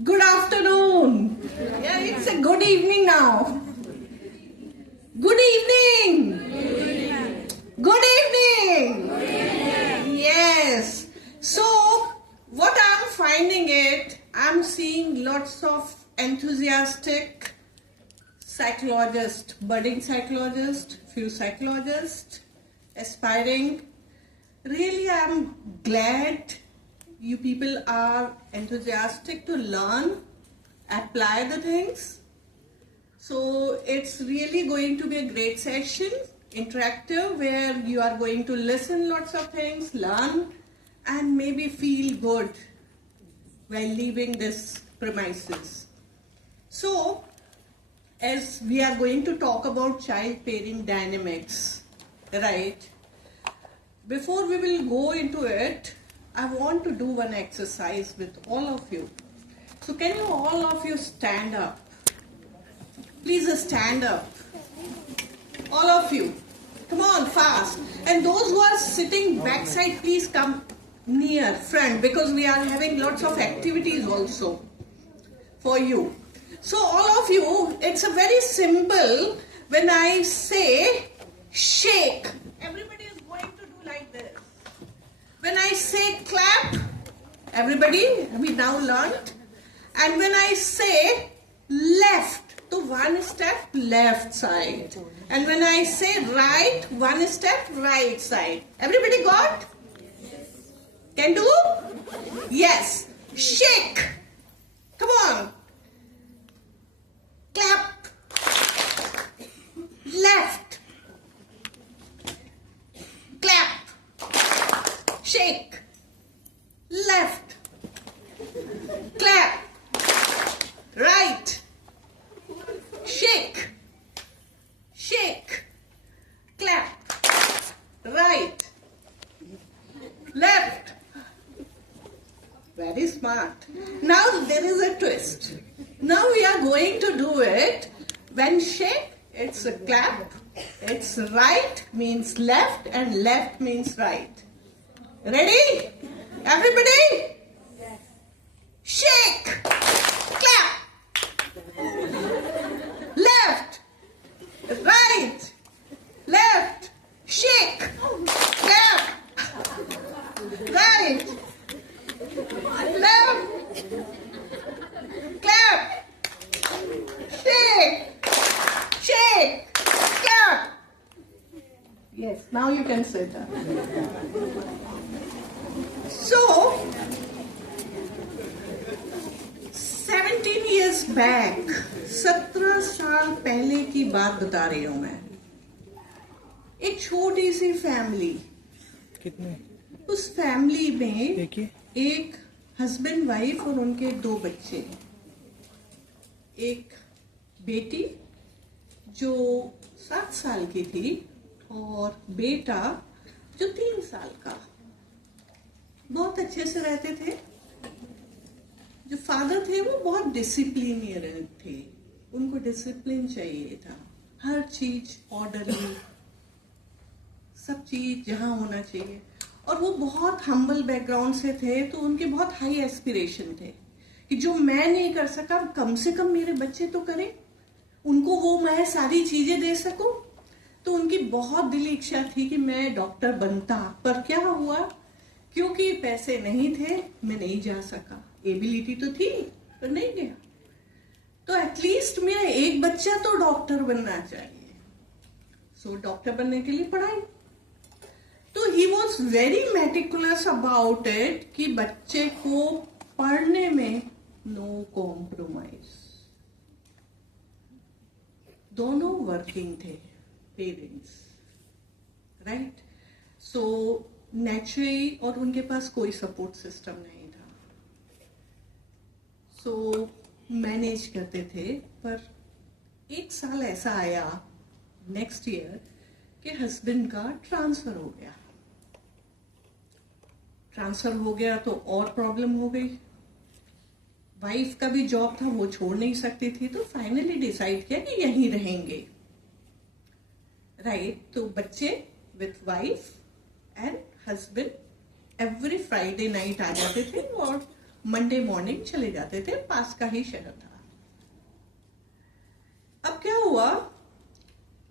Good afternoon. Yeah, it's a good evening now. Good evening. Good evening. Yes. So, what I'm finding I'm seeing lots of enthusiastic psychologists, budding psychologists, few psychologists, aspiring. Really, I'm glad you people are enthusiastic to learn, apply the things. So it's really going to be a great session, interactive, where you are going to listen lots of things, learn, and maybe feel good while leaving this premises. So, as we are going to talk about child-parent dynamics, right? Before we will go into it, I want to do one exercise with all of you. So can you all of you stand up? Please stand up. All of you. Come on, fast. And those who are sitting backside, please come near front, because we are having lots of activities also for you. So all of you, it's a very simple, when I say shake, everybody is going to do like this. When I say clap, everybody, we now learned. And when I say left, so one step left side. And when I say right, one step right side. Everybody got? Can do? Yes. Shake. Come on. Clap. Left. Clap. Shake. Left. Clap. Right. Shake. Shake. Clap. Right. Left. Very smart. Now there is a twist. Now we are going to do it. When shake, it's a clap. It's right means left and left means right. Ready? Everybody? Shake. Clap. Left. Right. Left. Shake. Clap. Right. Left. Clap. Shake. Shake. Clap. Yes, now you can sit down. So, 17 years back, 17 साल पहले की बात बता रही हूँ मैं. एक छोटी सी फैमिली. कितने? उस फैमिली में एक हस्बैंड वाइफ और उनके 2 बच्चे. एक बेटी जो 7 साल की थी और बेटा जो 3 साल का. बहुत अच्छे से रहते थे. जो फादर थे वो बहुत डिसिप्लिनियन थे. उनको डिसिप्लिन चाहिए था. हर चीज ऑर्डरली, सब चीज जहां होना चाहिए. और वो बहुत हम्बल बैकग्राउंड से थे, तो उनके बहुत हाई एस्पिरेशन थे कि जो मैं नहीं कर सका कम से कम मेरे बच्चे तो करें, उनको वो मैं सारी चीजें दे सकूं. तो उनकी बहुत दिली इच्छा थी कि मैं डॉक्टर बनता. पर क्या हुआ, क्योंकि पैसे नहीं थे मैं नहीं जा सका. एबिलिटी तो थी पर नहीं गया. तो एटलीस्ट मेरा एक बच्चा तो डॉक्टर बनना चाहिए. सो डॉक्टर बनने के लिए पढ़ाई. तो he was very meticulous about it कि बच्चे को पढ़ने में नो कॉम्प्रोमाइज. दोनों वर्किंग थे पेरेंट्स, राइट. सो नेचुरली, और उनके पास कोई सपोर्ट सिस्टम नहीं था. सो मैनेज करते थे. पर 1 साल ऐसा आया नेक्स्ट ईयर कि हस्बैंड का ट्रांसफर हो गया. ट्रांसफर हो गया तो और प्रॉब्लम हो गई. वाइफ का भी जॉब था, वो छोड़ नहीं सकती थी. तो फाइनली डिसाइड किया कि यहीं रहेंगे, राइट. तो बच्चे with wife and husband every Friday night आ जाते थे और मंडे मॉर्निंग चले जाते थे, पास का ही शहर था। अब क्या हुआ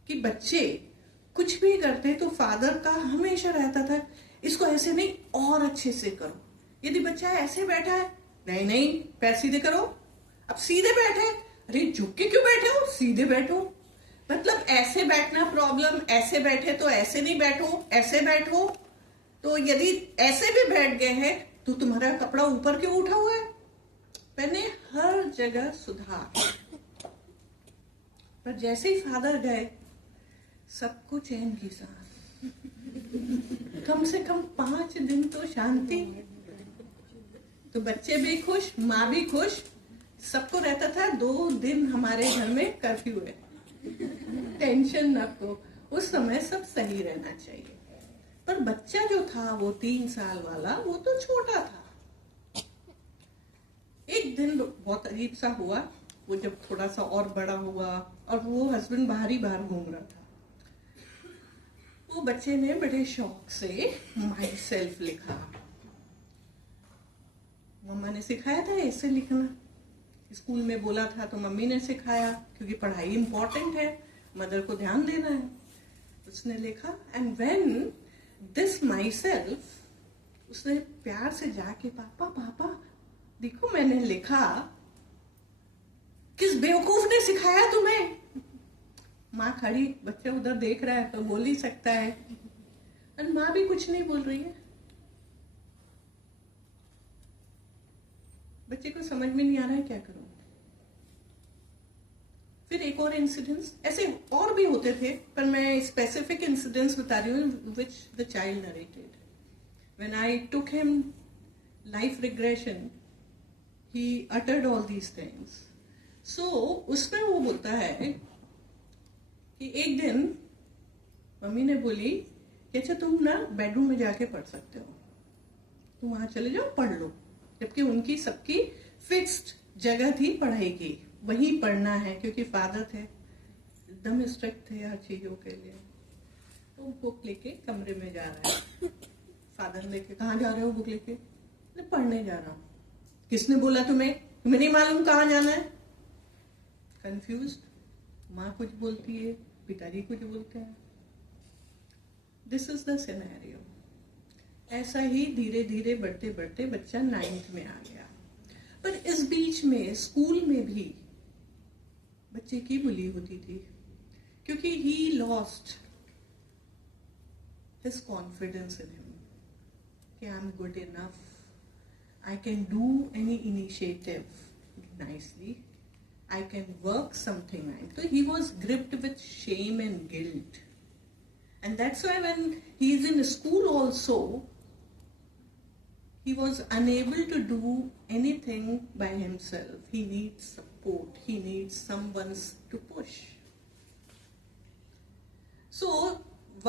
कि बच्चे कुछ भी करते तो फादर का हमेशा रहता था, इसको ऐसे नहीं और अच्छे से करो। यदि बच्चा ऐसे बैठा है, नहीं नहीं पैर सीधे करो। अब सीधे बैठे, अरे झुक के क्यों बैठे हो, सीधे बैठो। मतलब ऐसे बैठना प्रॉब्लम, ऐसे बैठे तो ऐसे नहीं बैठो, ऐसे बैठो। तो यदि ऐसे भी बैठ गए हैं तो तुम्हारा कपड़ा ऊपर क्यों उठा हुआ है। मैंने हर जगह सुधार, पर जैसे ही फादर गए सबको चैन की सांस। कम से कम 5 दिन तो शांति। तो बच्चे भी खुश, माँ भी खुश, सबको रहता था 2 दिन हमारे घर में कर्फ्यू है, टेंशन न को। उस समय सब सही रहना चाहिए। पर बच्चा जो था वो 3 साल वाला, वो तो छोटा था। एक दिन बहुत अजीब सा हुआ, वो जब थोड़ा सा और बड़ा हुआ और वो हस्बैंड बाहर घूम रहा था, वो बच्चे ने बड़े शौक से माई सेल्फ लिखा। मम्मा ने सिखाया था ऐसे लिखना, स्कूल में बोला था तो मम्मी ने सिखाया, क्योंकि पढ़ाई इंपॉर्टेंट है, मदर को ध्यान देना है। उसने लिखा, and when this my self, उसने प्यार से जाके, पापा पापा देखो मैंने लिखा, किस बेवकूफ ने सिखाया तुम्हें। माँ खड़ी, बच्चा उधर देख रहा है तो बोल ही सकता है, और माँ भी कुछ नहीं बोल रही है। बच्चे को समझ में नहीं आ रहा है क्या करूं। फिर एक और इंसिडेंस, ऐसे और भी होते थे, पर मैं स्पेसिफिक इंसिडेंट्स बता रही हूँ which the child narrated. When I took him life regression, he uttered all these things. So उसमें वो बोलता है कि एक दिन मम्मी ने बोली कि अच्छा तुम ना बेडरूम में जाके पढ़ सकते हो, तुम वहां चले जाओ पढ़ लो। जबकि उनकी सबकी फिक्स्ड जगह थी पढ़ाई की, वहीं पढ़ना है, क्योंकि फादर थे एकदम स्ट्रिक्ट थे हर चीजों के लिए। तो बुक लेके कमरे में जा रहा है, फादर लेके, कहाँ जा रहे हो बुक लेके, पढ़ने जा रहा हूँ। किसने बोला तुम्हें, तुम्हें नहीं मालूम कहाँ जाना है। कंफ्यूज्ड, माँ कुछ बोलती है, पिताजी कुछ बोलते हैं। This is the scenario. ऐसा ही धीरे धीरे बढ़ते बढ़ते बच्चा 9th में आ गया। पर इस बीच में स्कूल में भी बच्चे की बुली होती थी, क्योंकि he lost his confidence in him कि I am good enough, I can do any initiative nicely, I can work something out. So he was gripped with shame and guilt. And that's why when he is in school also, he was unable to do anything by himself. He needs support. He needs someone to push. So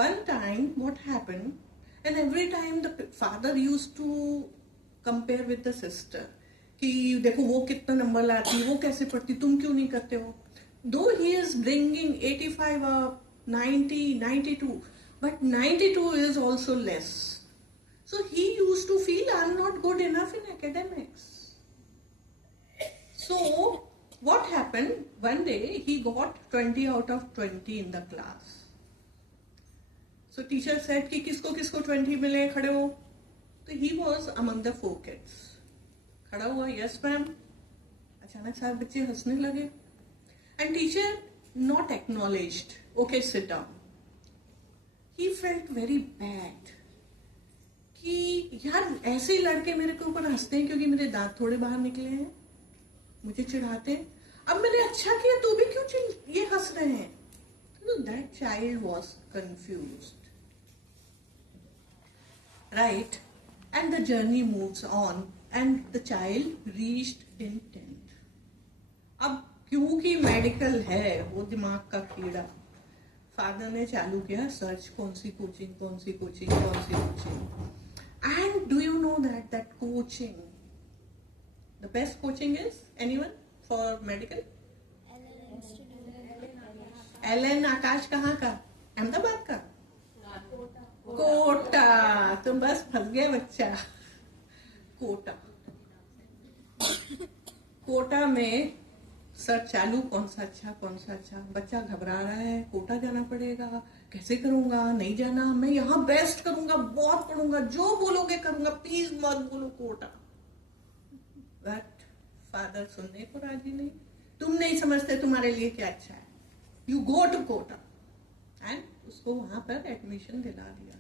one time what happened, and every time the father used to compare with the sister. कि देखो वो कितना नंबर लाती है, वो कैसे पढ़ती, तुम क्यों नहीं करते हो। दो ही इज ब्रिंगिंग 85 up, 90, 92, but 92 is also less. So he used to feel I'm not good enough in academics. So what happened, one day he got 20 out of 20 in the class. So teacher said कि किसको किसको 20 मिले, खड़े हो। तो he was among the 4 kids. खड़ा हुआ, yes ma'am. अचानक सारे बच्चे हंसने लगे, and teacher not acknowledged, okay sit down. He felt very bad कि यार ऐसे ही लड़के मेरे के ऊपर हंसते हैं क्योंकि मेरे दांत थोड़े बाहर निकले हैं, मुझे चिढ़ाते हैं। अब मैंने अच्छा किया तो भी क्यों ये हंस रहे हैं। तो that child was confused, right. And the journey moves on and the child reached in 10th. अब क्योंकि मेडिकल है वो दिमाग का कीड़ा, फादर ने चालू किया सर्च, कौन सी coaching and do you know that coaching, the best coaching is anyone for medical? Allen Aakash कहाँ का? अहमदाबाद का? कोटा। तुम बस फंस गया बच्चा, कोटा। कोटा में सर चालू कौन सा अच्छा, बच्चा घबरा रहा है, कोटा जाना पड़ेगा, कैसे करूंगा, नहीं जाना, मैं यहाँ बेस्ट करूंगा, बहुत पढ़ूंगा, जो बोलोगे करूंगा, प्लीज मत बोलो कोटा। बट फादर सुनने को राजी नहीं, तुम नहीं समझते तुम्हारे लिए क्या अच्छा है, you go to Kota. And उसको वहां पर एडमिशन दिला दिया,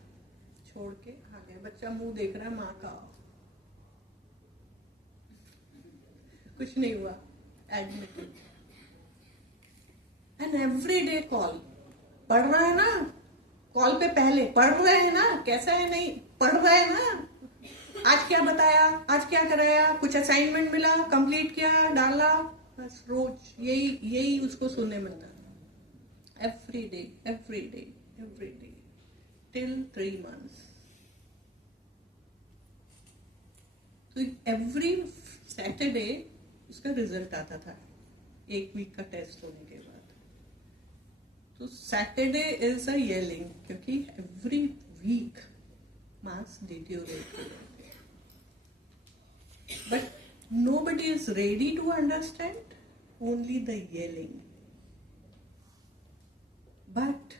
छोड़ के आ गया। बच्चा मुंह देख रहा है माँ का, कुछ नहीं हुआ, admitted. And every day call, पढ़ रहा है ना, कॉल पे पहले पढ़ रहे हैं ना, कैसा है, नहीं पढ़ रहे हैं ना, आज क्या बताया, आज क्या कराया, कुछ असाइनमेंट मिला, कंप्लीट किया, डाला, बस रोज यही उसको सुनने मिलता। एवरी डे टिल 3 months। तो एवरी सैटरडे उसका रिजल्ट आता था, 1 वीक का टेस्ट होने के बाद। तो सैटरडे इज अ येलिंग, क्योंकि एवरी वीक मार्क्स डिटेरियोरेट हो जाते हैं। But nobody is ready to understand, only the yelling. But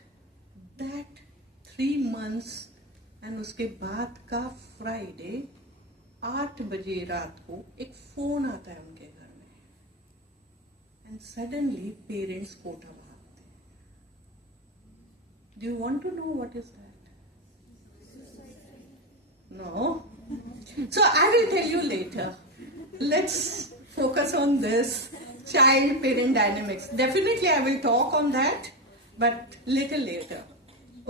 that 3 months and उसके बाद का फ्राइडे 8 बजे रात को एक फोन आता है उनके घर में, एंड सडनली पेरेंट्स कोटा भागते। Do you want to know what is that? No, so I will tell you later. Let's focus on this child parent dynamics. Definitely I will talk on that, but little later.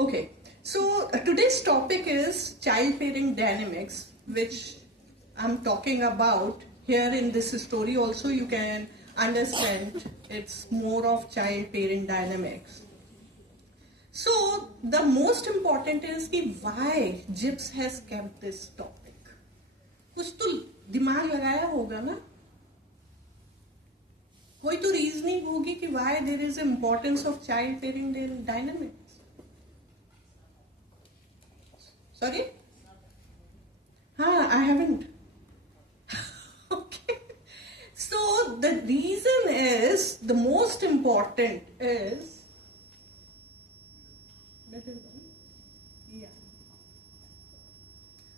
Okay, so today's topic is child parent dynamics, which I'm talking about here in this story. Also you can understand it's more of child parent dynamics. So the most important is कि why JIPS has kept this topic. कुछ तो दिमाग लगाया होगा ना, कोई तो रीजनिंग होगी कि why there is importance of child parent dynamics. Sorry? I haven't. Okay. So the reason is, the most important is,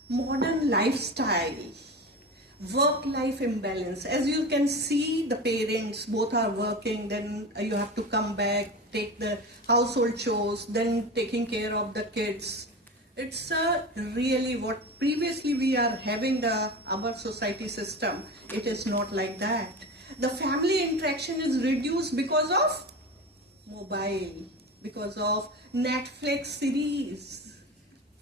modern lifestyle, work-life imbalance. As you can see, the parents both are working, then you have to come back, take the household chores, then taking care of the kids. It's really what previously we are having our society system. It is not like that. The family interaction is reduced because of mobile, because of Netflix series,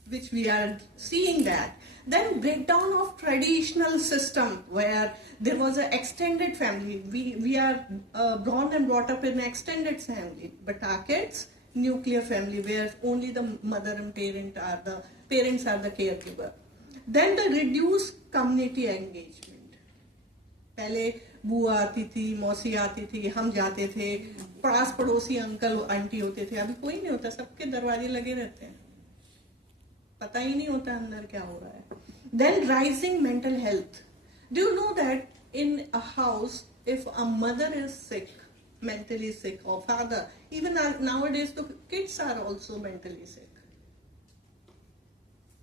which we are seeing that. Then breakdown of traditional system where there was an extended family. We are born and brought up in an extended family, but our kids, nuclear family where only the mother and parents are the caregiver. Then the reduced community engagement. पहले बुआ आती थी, मौसी आती थी, हम जाते थे, पास पड़ोसी अंकल आंटी होते थे। अभी कोई नहीं होता, सबके दरवाजे लगे रहते हैं, पता ही नहीं होता अंदर क्या हो रहा है। Then rising mental health. Do you know that in a house, if a mother is sick, mentally sick, or father, even nowadays the kids are also mentally sick.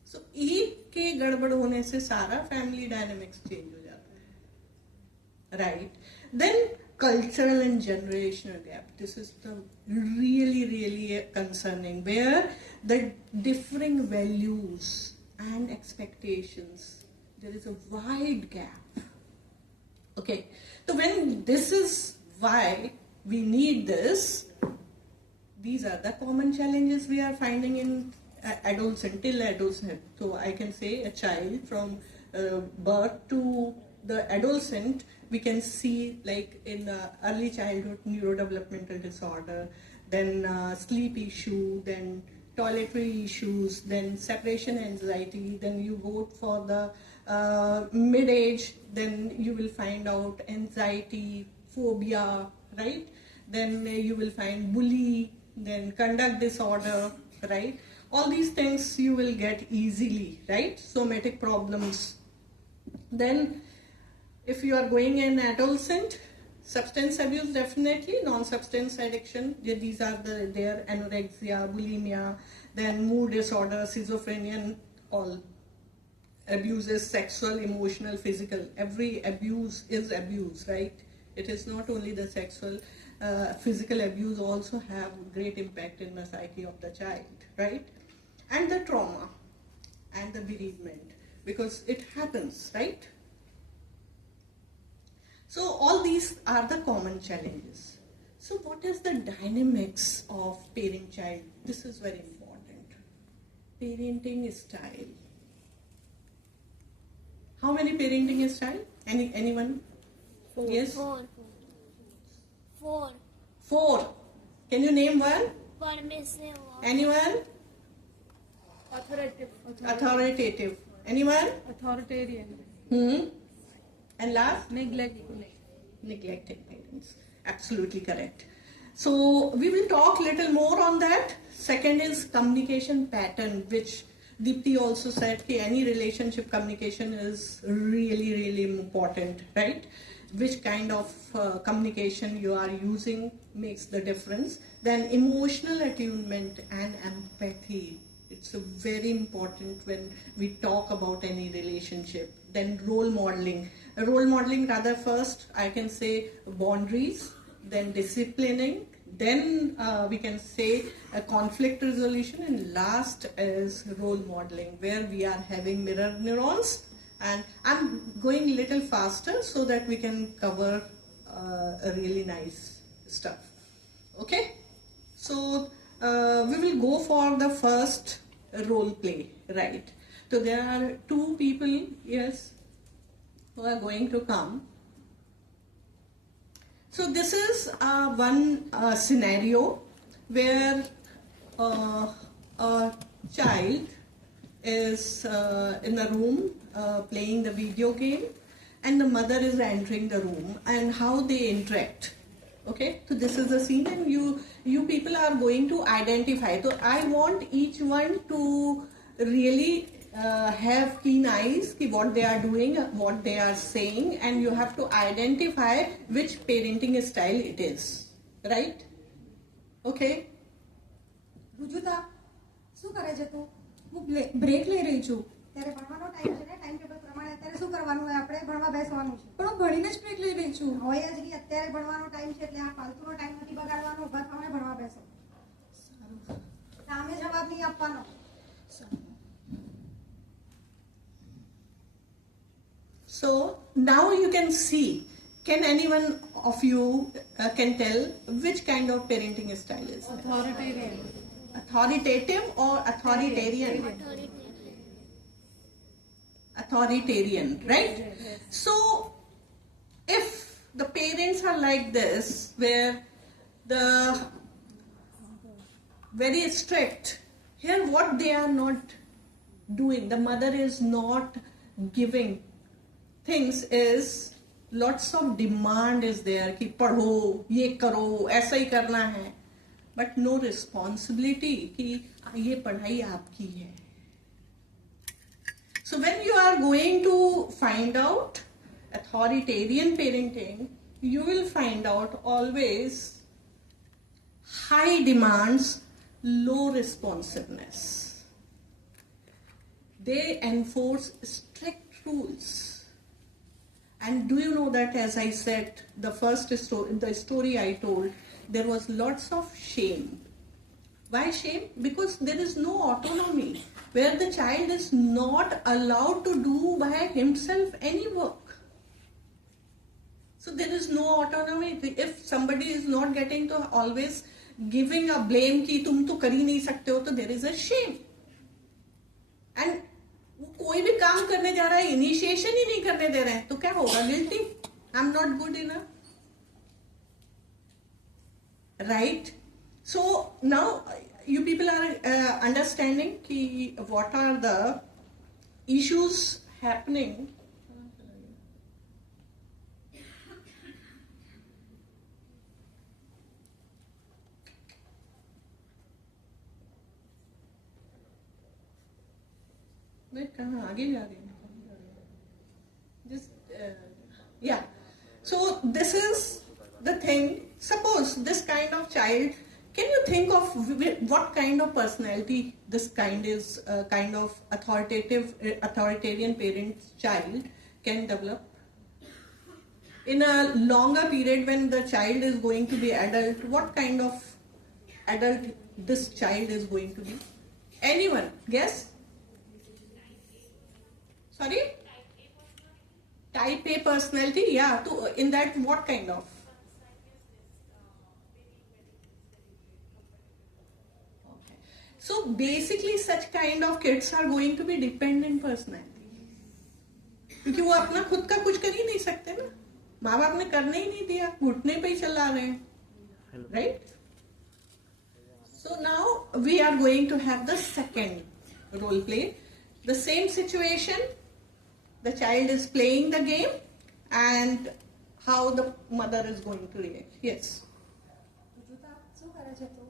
So एक के गड़बड़ होने से सारा family dynamics change हो जाता है, right? Then cultural and generational gap. This is the really concerning, where the differing values and expectations, there is a wide gap. Okay, so when this is why we need this, these are the common challenges we are finding in adolescent, till adolescent. So I can say a child from birth to the adolescent, we can see like in early childhood neurodevelopmental disorder, then sleep issue, then toiletry issues, then separation anxiety, then you go for the mid-age, then you will find out anxiety, phobia, right? Then you will find bully, then conduct disorder, right? All these things you will get easily, right? Somatic problems. Then if you are going in adolescent, substance abuse definitely, non-substance addiction, these are their anorexia, bulimia, then mood disorder, schizophrenia, and all abuses, sexual, emotional, physical. Every abuse is abuse, right? It is not only the sexual, physical abuse also have great impact in the psyche of the child, right? And the trauma and the bereavement, because it happens, right? So all these are the common challenges. So what is the dynamics of parent-child? This is very important. Parenting style. How many parenting style? Anyone? Four. Yes? Four. Four. Can you name one? Permissive. Anyone? Authoritative. Anyone? Authoritarian. And last? Neglected parents. Absolutely correct. So we will talk little more on that. Second is communication pattern, which Deepti also said that any relationship communication is really, really important, right? Which kind of communication you are using makes the difference. Then emotional attunement and empathy. It's very important when we talk about any relationship. Then role modeling. Role modeling, rather first I can say boundaries, then disciplining, then we can say conflict resolution, and last is role modeling, where we are having mirror neurons. And I'm going a little faster so that we can cover a really nice stuff. Okay, so we will go for the first role play, right? So there are two people, yes, who are going to come. So this is one scenario where a child is in the room playing the video game, and the mother is entering the room, and how they interact. Okay, so this is the scene, and you people are going to identify. So I want each one to really have keen eyes, what they are doing, what they are saying, and you have to identify which parenting style it is, right? Okay. Rujuta શું કરે છે તું? હું બ્રેક લઈ રહી છું. ત્યારે ભણવાનો ટાઈમ છે ને, ટાઈમ ટેબલ પ્રમાણે અત્યારે શું કરવાનું હોય? આપણે ભણવા બેસવાનું છે. પણ હું ભણીને જ બ્રેક લઈ રહી છું. હોય જ નહીં, અત્યારે ભણવાનો ટાઈમ છે એટલે આ ફાલતુનો ટાઈમ નથી બગાડવાનો. ઊભા થાવ ને ભણવા બેસો. સામે જવાબ નહીં આપવાનો. So now you can see, can anyone of you can tell which kind of parenting style is that? Authoritarian. Authoritative or authoritarian? Authoritarian, right? So if the parents are like this, where the very strict, here what they are not doing, the mother is not giving things, is lots of demand is there कि पढ़ो, ये करो, ऐसा ही करना है, but no responsibility कि ये पढ़ाई आपकी है. So when you are going to find out authoritarian parenting, you will find out always high demands, low responsiveness. They enforce strict rules. And do you know that, as I said, the story I told, there was lots of shame. Why shame? Because there is no autonomy, where the child is not allowed to do by himself any work. So there is no autonomy. If somebody is not getting to always giving a blame कि तुम तो कर ही नहीं सकते हो, तो there is a shame. And कोई भी काम करने जा रहा है, इनिशिएशन ही नहीं करने दे रहे हैं, तो क्या होगा? Guilty. I am not good enough, right? So now you people are understanding ki what are the issues happening. मैं कहाँ आगे जा रही हूँ? Just So this is the thing. Suppose this kind of child, can you think of what kind of personality this kind of authoritarian parent's child can develop? In a longer period when the child is going to be adult, what kind of adult this child is going to be? Anyone guess? Sorry? Type A personality? Yeah. In that, what kind of? Okay. So basically such kind of kids are going to be dependent personality. क्योंकि वो अपना खुद का कुछ कर ही नहीं सकते ना, माँ बाप ने करने ही नहीं दिया, घुटने पे ही चला रहे हैं, right? So now we are going to have the second role play. The same situation, the child is playing the game and how the mother is going to react. Yes. Rujuta, શું કરે છે તું?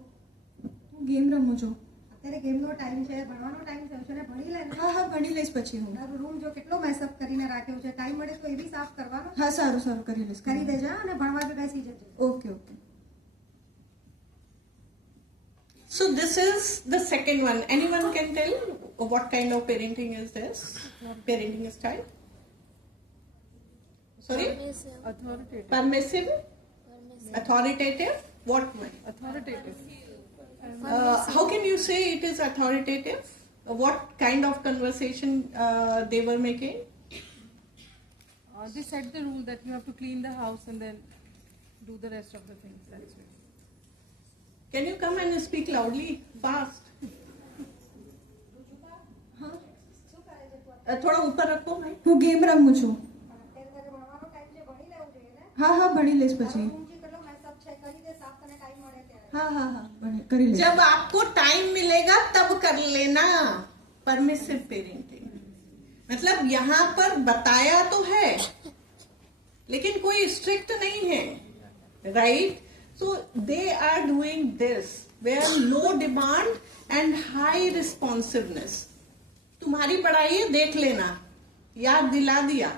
હું ગેમ રમું છું. અત્યારે ગેમનો ટાઈમ છે, ભણવાનો ટાઈમ થયો છે ને, ભણી લે ને. હા હા, ભણી લઈશ પછી હું. તારું રૂમ જો કેટલો મેસઅપ કરીને રાખ્યો છે, ટાઈમ મળે તો એ બી સાફ કરવાનો. હા, સારું સારું, કરી લઈશ. કરી દેજે અને ભણવા બી બેસી જજે. Okay okay. So this is the second one. Anyone can tell what kind of parenting is this? Parenting style? Sorry? Permissive. Permissive? Authoritative? What way? Authoritative. How can you say it is authoritative? What kind of conversation they were making? They set the rule that you have to clean the house and then do the rest of the things. That's it. Can you come and speak loudly, fast? હા, શું કરે છે તું? थोड़ा ऊपर रखो भाई. હું ગેમ રમું છું. અત્યારે ભણવાનો ટાઈમ છે, ભણી લેવું જોઈએ ને. હા હા, ભણી લઈશ પછી. રૂમ જે કેટલો મેસઅપ છે, કરી દે સાફ, તને ટાઈમ મળે ત્યારે. હા હા હા, કરી લઈશ. जब आपको टाइम मिलेगा तब कर लेना. परमिसिव पेरेंटिंग मतलब यहाँ पर बताया तो है लेकिन कोई स्ट्रिक्ट नहीं है, right? So they are doing this where low demand and high responsiveness. तुम्हारी पढ़ाई है, देख लेना, याद दिला दिया.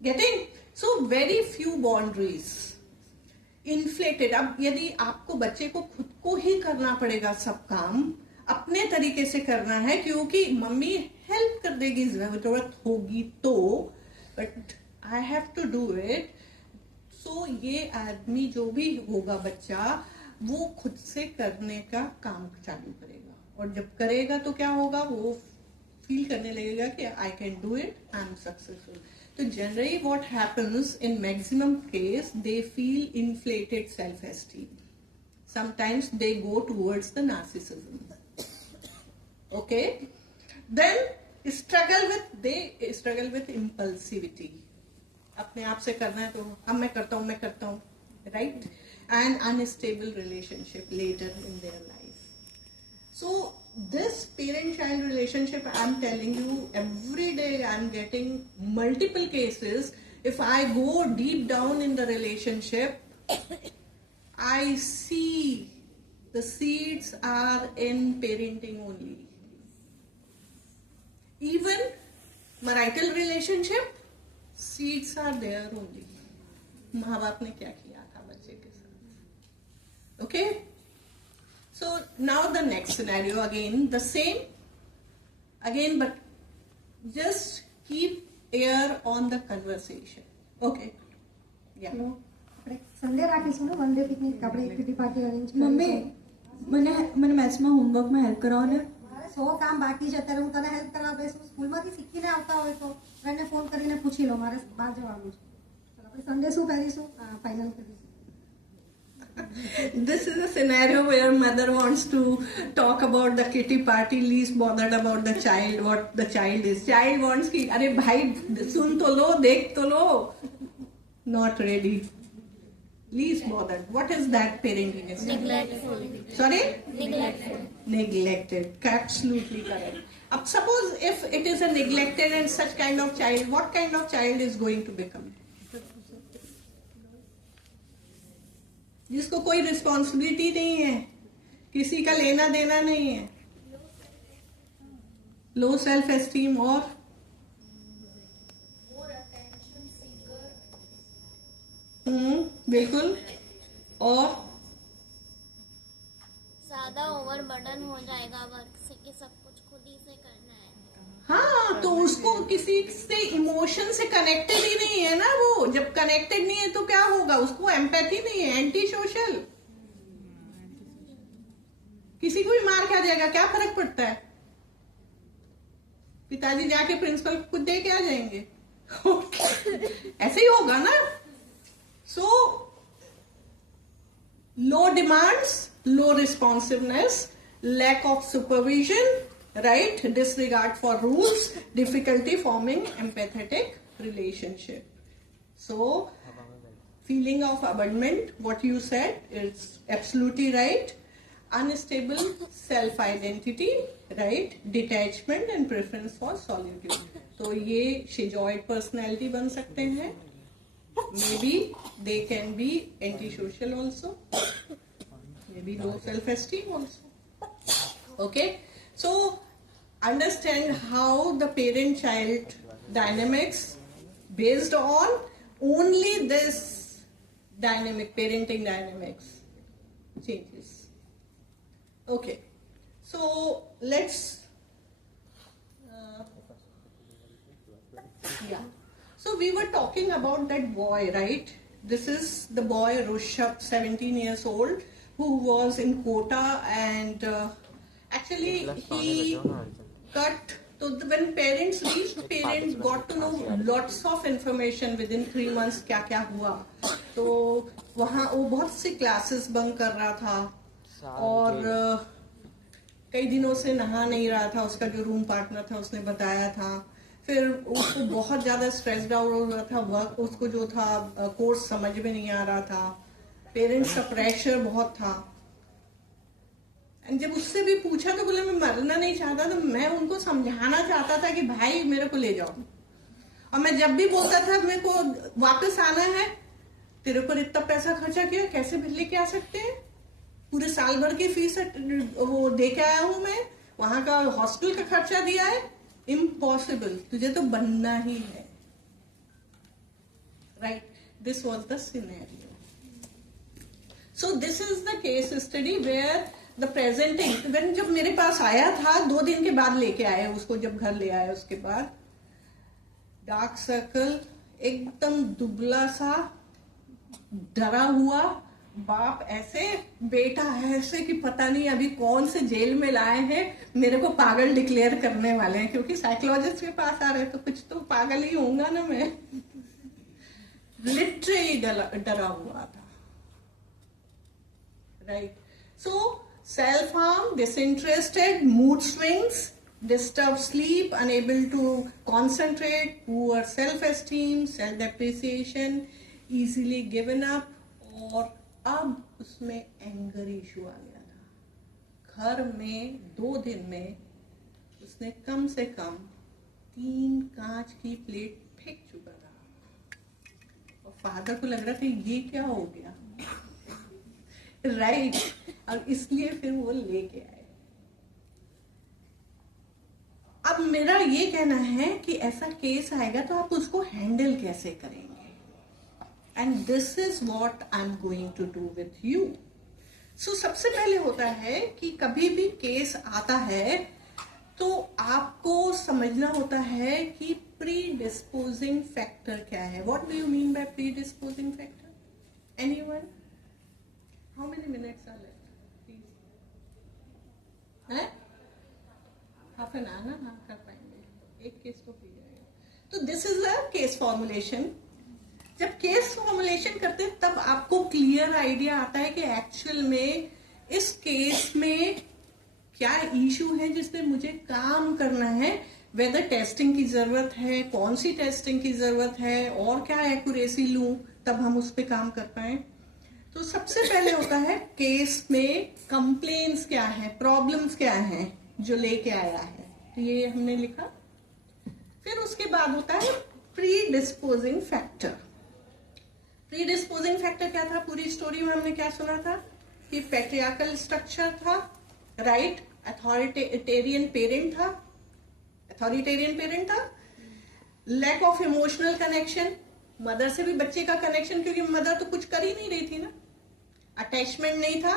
Getting? So very few boundaries. Inflated. अब यदि आपको बच्चे को खुद को ही करना पड़ेगा, सब काम अपने तरीके से करना है क्योंकि मम्मी हेल्प कर देगी जरूरत होगी तो, but I have to do it. So ये आदमी जो भी होगा बच्चा, वो खुद से करने का काम चालू करेगा और जब करेगा तो क्या होगा, वो फील करने लगेगा कि I can do it, I am successful. तो generally what happens in maximum case, they feel inflated self esteem. Sometimes they go towards the narcissism. Okay, then struggle with impulsivity. अपने आप से करना है तो अब मैं करता हूँ, right? And unstable relationship later in their life. So this parent child relationship, I am telling you, every day I am getting multiple cases. If I go deep down in the relationship, I see the seeds are in parenting only. Even marital relationship, seeds are there only. माँ बाप ने क्या किया था बच्चे के साथ. Okay, so now the next scenario, again the same again, but just keep ear on the conversation. Okay, yeah. આપણે સન્ડે રાખીશું ને, વન ડે પિકનિક, આપણે એક્ટિવિટી પાર્ટી અરેન્જ કરીશું. મમ્મી મને મેથ્સમાં હોમવર્કમાં હેલ્પ કરાવો ને. મારે 100 કામ બાકી છે, અત્યારે હું તને હેલ્પ કરવા બેસું. સ્કૂલમાંથી શીખીને આવતા હોય તો ફ્રેન્ડને ફોન કરીને પૂછી લો, મારે બહાર જવાનું છે. આપણે સન્ડે શું કરીશું, ફાઇનલ કરીશું. This is a scenario where mother wants to talk about the kitty party, least bothered about the child, what the child is. Child wants ki, अरे भाई सुन तो लो, देख तो लो. Not ready. Least bothered. What is that parenting is? Neglectful. Sorry? Neglectful. Neglected. Absolutely correct. अब suppose if it is a neglected and such kind of child, what kind of child is going to become? जिसको कोई रिस्पॉन्सिबिलिटी नहीं है, किसी का लेना देना नहीं है, लो सेल्फ एस्टीम और बिल्कुल। और ज्यादा ओवरबर्डन हो जाएगा वर्क से कि सब कुछ खुद ही से करना है। हाँ, तो उसको किसी से इमोशन से कनेक्टेड ही नहीं है ना। वो जब कनेक्टेड नहीं है तो क्या होगा, उसको एम्पैथी नहीं है, एंटी सोशल। किसी को भी मार खा जाएगा, क्या फर्क पड़ता है। पिताजी जाके प्रिंसिपल को खुद दे के आ जाएंगे। ऐसे ही होगा ना। So low demands, low responsiveness, lack of supervision, right, disregard for rules, difficulty forming empathetic relationship. So feeling of abandonment, what you said, is absolutely right. Unstable self identity, right, detachment and preference for solitude. तो ये schizoid personality बन सकते हैं. Maybe they can be antisocial also, maybe low self esteem also. Okay. So understand how the parent-child dynamics based on only this dynamic, parenting dynamics changes. Okay, so let's yeah. So we were talking about that boy, right? This is the boy Rushabh, 17 years old, who was in Kota and actually he cut. So when parents reached, parents got to know lots of information within 3 months क्या क्या हुआ. तो वहाँ वो बहुत सी classes bunk कर रहा था और कई दिनों से नहा नहीं रहा था. उसका जो रूम पार्टनर था उसने बताया था. फिर उसको बहुत ज्यादा स्ट्रेस्ड आउट हो रहा था. वर्क उसको जो था कोर्स समझ में नहीं आ रहा था. पेरेंट्स का प्रेशर बहुत था. जब उससे भी पूछा तो बोले मैं मरना नहीं चाहता. तो मैं उनको समझाना चाहता था कि भाई मेरे को ले जाओ. और मैं जब भी बोलता था मेरे को वापस आना है, तेरे पर इतना पैसा खर्चा किया, कैसे लेके आ सकते हैं. पूरे साल भर की फीस वो दे के आया हूं मैं, वहां का हॉस्टल का खर्चा दिया है. इम्पॉसिबल, तुझे तो बनना ही है. Right, this was the scenario. So this is the case study where the presenting. When जब मेरे पास आया था 2 दिन के बाद लेके आए उसको, जब घर ले आए उसके बाद डार्क सर्कल, एकदम दुबला सा, डरा हुआ, बाप ऐसे, बेटा ऐसे कि पता नहीं अभी कौन से जेल में लाए हैं, मेरे को पागल डिक्लेयर करने वाले हैं. क्योंकि साइकोलॉजिस्ट के पास आ रहे तो कुछ तो पागल ही होऊंगा ना मैं. लिटरली डरा हुआ था. राइट. सो self harm, disinterested, mood swings, disturbed sleep, unable to concentrate, poor self esteem, self depreciation, easily given up. और अब उसमें एंगर इशू आ गया था. घर में 2 दिन में उसने कम से कम 3 कांच की प्लेट फेंक चुका था. और फादर को लग रहा था ये क्या हो गया. राइट. और इसलिए फिर वो लेके आए. अब मेरा ये कहना है कि ऐसा केस आएगा तो आप उसको हैंडल कैसे करेंगे. And this is what I am going to do with you. So सबसे पहले होता है कि कभी भी केस आता है तो आपको समझना होता है कि प्री डिस्पोजिंग फैक्टर क्या है. What do you mean by pre disposing factor? Anyone? How many minutes are left? Please. है? Half an hour ना, हाँ कर पाएंगे. एक केस तो पी जाएगा. तो this is a case formulation. जब केस फॉर्मुलेशन करते हैं तब आपको क्लियर आइडिया आता है कि एक्चुअल में इस केस में क्या इशू है जिसमें मुझे काम करना है. वेदर टेस्टिंग की जरूरत है, कौन सी टेस्टिंग की जरूरत है, और क्या एक्यूरेसी लूं तब हम उस पर काम कर पाए. तो सबसे पहले होता है केस में कंप्लेंट्स क्या है, प्रॉब्लम्स क्या है जो लेके आया है. तो ये हमने लिखा. फिर उसके बाद होता है pre disposing factor. Pre disposing factor क्या था? पूरी स्टोरी में हमने क्या सुना था कि पैट्रियार्कल स्ट्रक्चर था. राइट. अथॉरिटेरियन पेरेंट था. Lack of emotional connection. Mother से भी बच्चे का कनेक्शन, क्योंकि मदर तो कुछ कर ही नहीं रही थी ना, अटैचमेंट नहीं था,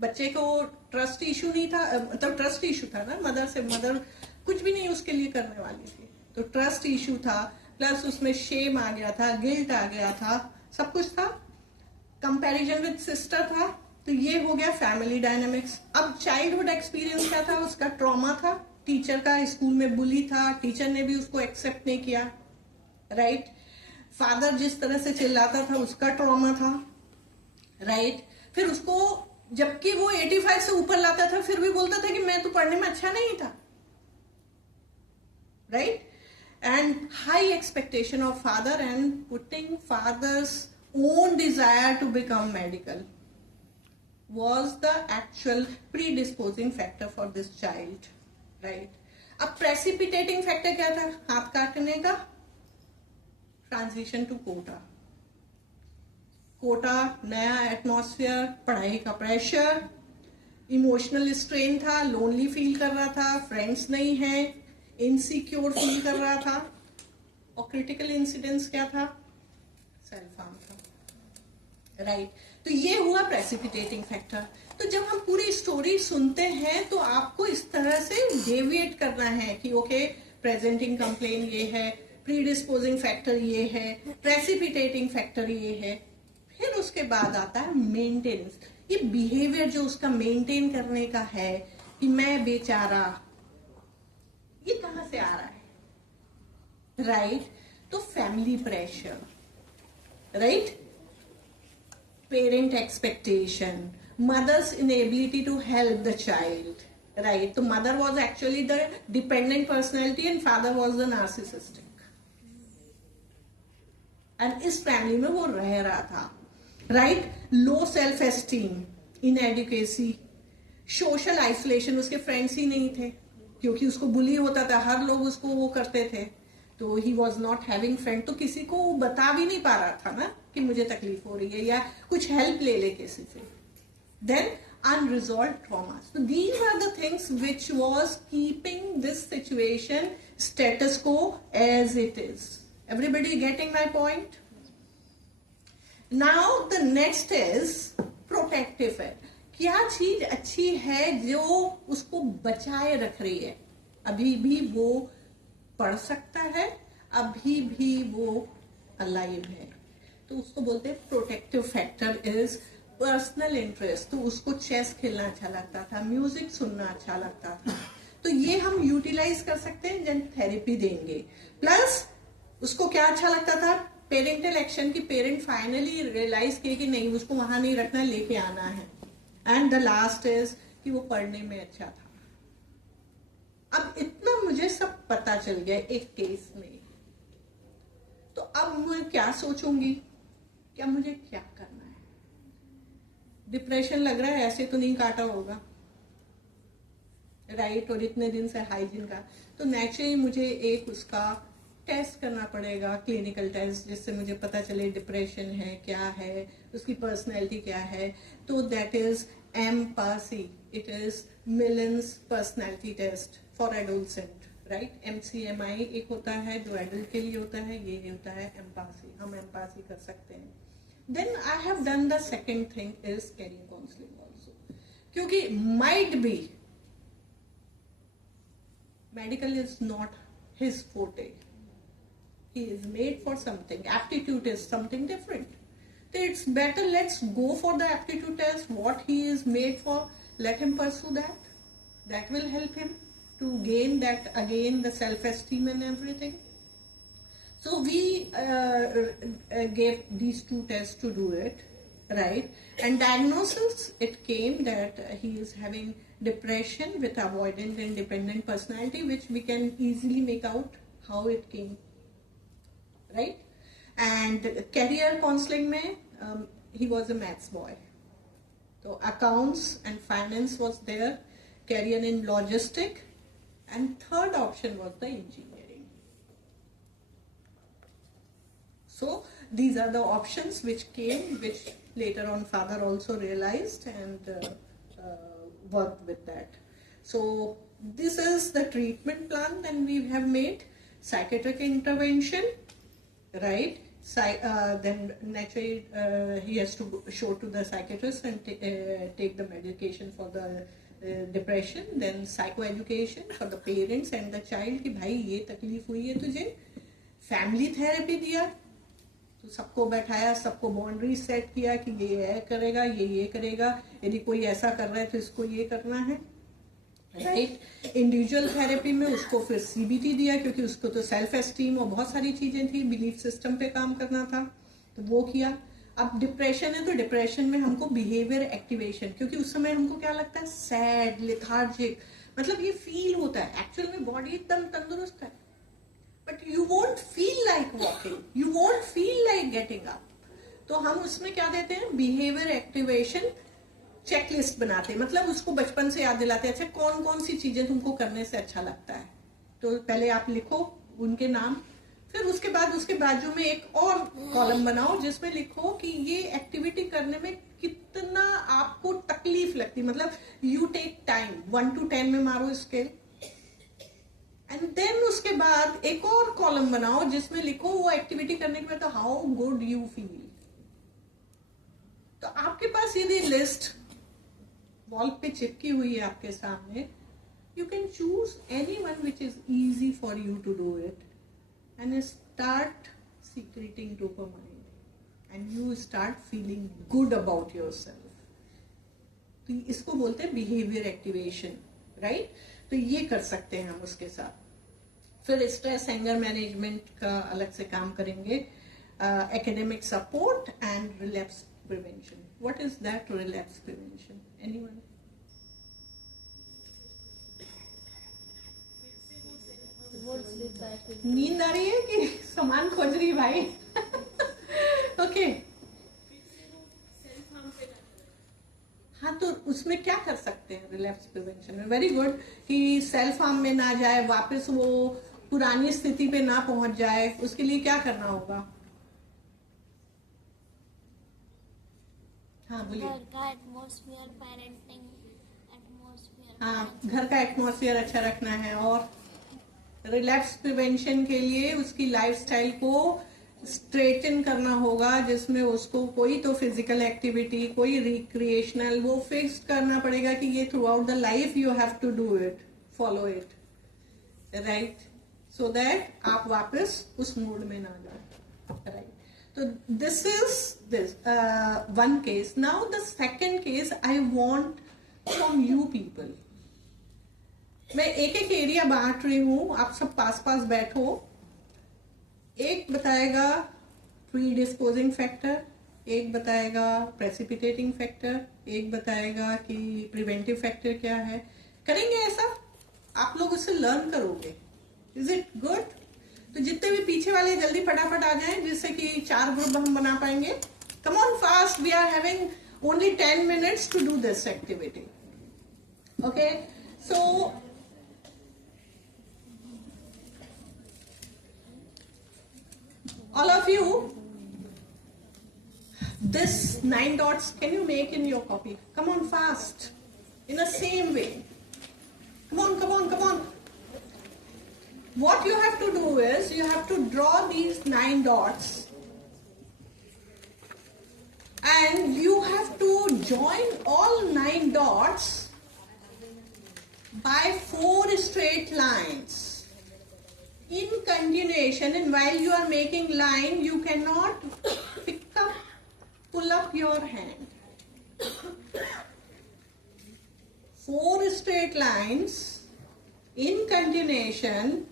बच्चे को ट्रस्ट इशू नहीं था, मतलब ट्रस्ट इशू था ना मदर से, मदर कुछ भी नहीं उसके लिए करने वाली थी, तो ट्रस्ट इशू था, प्लस उसमें शेम आ गया था, गिल्ट आ गया था, सब कुछ था, कंपैरिजन विद सिस्टर था, तो ये हो गया फैमिली डायनामिक्स। अब चाइल्डहुड एक्सपीरियंस क्या था, उसका ट्रॉमा था, टीचर का स्कूल में बुली था, टीचर ने भी उसको एक्सेप्ट नहीं किया, राइट। फादर जिस तरह से चिल्लाता था उसका ट्रॉमा था, राइट। फिर उसको जबकि वो 85 से ऊपर लाता था फिर भी बोलता था कि मैं तो पढ़ने में अच्छा नहीं था, right. And high expectation of father and putting father's own desire to become medical was the actual predisposing factor for this child, right? अब precipitating factor क्या था हाथ काटने का? ट्रांजिशन टू कोटा, कोटा नया एटमॉस्फेयर, पढ़ाई का प्रेशर, इमोशनल स्ट्रेन था, लोनली फील कर रहा था, फ्रेंड्स नहीं है, इनसिक्योर फील कर रहा था, और क्रिटिकल इंसिडेंस क्या था, सेल्फ हार्म था, राइट। तो ये हुआ प्रेसिपिटेटिंग फैक्टर। तो जब हम पूरी स्टोरी सुनते हैं तो आपको इस तरह से डेविएट करना है कि ओके प्रेजेंटिंग कंप्लेन ये है, प्रीडिस्पोजिंग फैक्टर ये है, प्रेसिपिटेटिंग फैक्टर ये है, फिर उसके बाद आता है मेंटेनेंस। ये बिहेवियर जो उसका मेंटेन करने का है कि मैं बेचारा, ये कहां से आ रहा है, राइट। तो family pressure, right, parent expectation, mother's inability to help the child, right? So mother was actually the dependent personality and father was the narcissistic, and इस फैमिली में वो रह रहा था, right? Low self esteem, inadequacy, social isolation, उसके फ्रेंड्स ही नहीं थे क्योंकि उसको बुली होता था, हर लोग उसको वो करते थे, तो he was not having friend, तो किसी को बता भी नहीं पा रहा था ना कि मुझे तकलीफ हो रही है या कुछ हेल्प ले ले किसी से। Then unresolved traumas, so these are the things which was keeping this situation status quo as it is. Everybody getting my point? Now the next is protective है, क्या चीज अच्छी है जो उसको बचाए रख रही है, अभी भी वो पढ़ सकता है, अभी भी वो अलाइव है, तो उसको बोलते हैं protective factor is personal interest. तो उसको चेस खेलना अच्छा लगता था, म्यूजिक सुनना अच्छा लगता था, तो ये हम यूटिलाइज कर सकते हैं जब थेरेपी देंगे। प्लस उसको क्या अच्छा लगता था, पेरेंटल एक्शन की, पेरेंट फाइनली रियलाइज किए कि नहीं उसको वहां नहीं रखना, लेके आना है। एंड द लास्ट इज कि वो पढ़ने में अच्छा था। अब इतना मुझे सब पता चल गया एक केस में, तो अब मैं क्या सोचूंगी, क्या मुझे क्या करना है। डिप्रेशन लग रहा है, ऐसे तो नहीं काटा होगा, राइट, और इतने दिन से हाइजीन का, तो नेचुरली मुझे एक उसका टेस्ट करना पड़ेगा, क्लिनिकल टेस्ट, जिससे मुझे पता चले डिप्रेशन है क्या है, उसकी पर्सनैलिटी क्या है। तो that is empathy, it is Millon's personality test for adolescent, right. MCMI एक होता है जो एडल्ट के लिए होता है, ये होता है एम्पासी, हम एम्पासी कर सकते हैं। Then I have done the second thing is career counselling also, क्योंकि might be medical is not his forte, he is made for something, aptitude is something different, so it's better let's go for the aptitude test, what he is made for, let him pursue that, that will help him to gain that again, the self esteem and everything. So we gave these two tests to do it, right, and diagnosis, it came that he is having depression with avoidant and dependent personality, which we can easily make out how it came, right. And career counseling mein he was a maths boy, so accounts and finance was there, career in logistic, and third option was the engineering. So these are the options which came, which later on father also realized and worked with that. So this is the treatment plan that we have made, psychiatric intervention, right, then naturally he has to show to the psychiatrist and take the medication for the depression. Then psychoeducation for the parents and the child कि भाई ये तकलीफ हुई है तुझे. Family therapy दिया, तो सबको बैठाया, सबको बाउंड्री सेट किया कि ये करेगा, ये करेगा, यदि कोई ऐसा कर रहा है तो इसको ये करना है, राइट. इंडिविजुअल थेरेपी में उसको फिर सीबीटी दिया, क्योंकि उसको तो सेल्फ एस्टीम और बहुत सारी चीजें थी, बिलीफ सिस्टम पे काम करना था, तो वो किया. अब डिप्रेशन है तो डिप्रेशन में हमको बिहेवियर एक्टिवेशन, क्योंकि उस समय हमको क्या लगता है, सैड, लेथार्जिक, मतलब ये फील होता है. एक्चुअल में बॉडी एकदम तंदुरुस्त है, but you won't feel like walking, you won't feel like getting up. तो हम उसमें क्या देते हैं, बिहेवियर एक्टिवेशन चेकलिस्ट बनाते हैं, मतलब उसको बचपन से याद दिलाते हैं, अच्छा कौन कौन सी चीजें तुमको करने से अच्छा लगता है. तो पहले आप लिखो उनके नाम, फिर उसके बाद उसके बाजू में एक और कॉलम बनाओ जिसमें लिखो कि ये एक्टिविटी करने में कितना आपको तकलीफ लगती, मतलब यू टेक टाइम, 1 to 10 में मारो स्केल. एंड देन उसके बाद एक और कॉलम बनाओ जिसमें लिखो वो एक्टिविटी करने के बाद तो हाउ गुड यू फील. तो आपके पास ये लिस्ट वॉल पे चिपकी हुई है आपके सामने. You can choose any one which is easy for you to do it and start secreting dopamine and you start feeling good about yourself. तो इसको बोलते हैं बिहेवियर एक्टिवेशन, राइट. तो ये कर सकते हैं हम उसके साथ. फिर स्ट्रेस एंगर मैनेजमेंट का अलग से काम करेंगे. Academic support and relapse prevention. What is that relapse prevention? Anyone? नींद आ रही है कि सामान खोज रही भाई? ओके. हाँ, तो उसमें क्या कर सकते हैं रिलैप्स प्रिवेंशन में? वेरी गुड, कि सेल्फ हार्म में ना जाए, वापस वो पुरानी स्थिति पे ना पहुंच जाए, उसके लिए क्या करना होगा? हाँ बोलिए. घर का एटमॉस्फेयर, पेरेंटिंग एटमॉस्फेयर. हाँ, घर का एटमॉस्फेयर अच्छा रखना है. और रिलैप्स प्रिवेंशन के लिए उसकी लाइफस्टाइल को स्ट्रेटन करना होगा, जिसमें उसको कोई तो फिजिकल एक्टिविटी, कोई रिक्रिएशनल, वो फिक्स करना पड़ेगा कि ये throughout the life you have to do it, follow it, right, so that आप वापस उस मूड में ना जाओ, राइट. तो this is this one case. Now the second case I want from you people. मैं एक एक एरिया बांट रही हूं, आप सब पास पास बैठो. एक बताएगा प्रीडिस्पोजिंग फैक्टर, एक बताएगा प्रेसिपिटेटिंग फैक्टर, एक बताएगा कि प्रिवेंटिव फैक्टर क्या है. करेंगे ऐसा? आप लोग उससे लर्न करोगे. Is it good? तो जितने भी पीछे वाले जल्दी फटाफट आ जाएं, जिससे कि 4 ग्रुप हम बना पाएंगे. Come on fast, we are having only 10 minutes to do this activity. Okay, so all of you, this 9 dots can you make in your copy? Come on, fast, in the same way. Come on, come on, come on. What you have to do is you have to draw these 9 dots and you have to join all 9 dots by 4 straight lines in continuation. And while you are making line, you cannot pull up your hand. 4 straight lines in continuation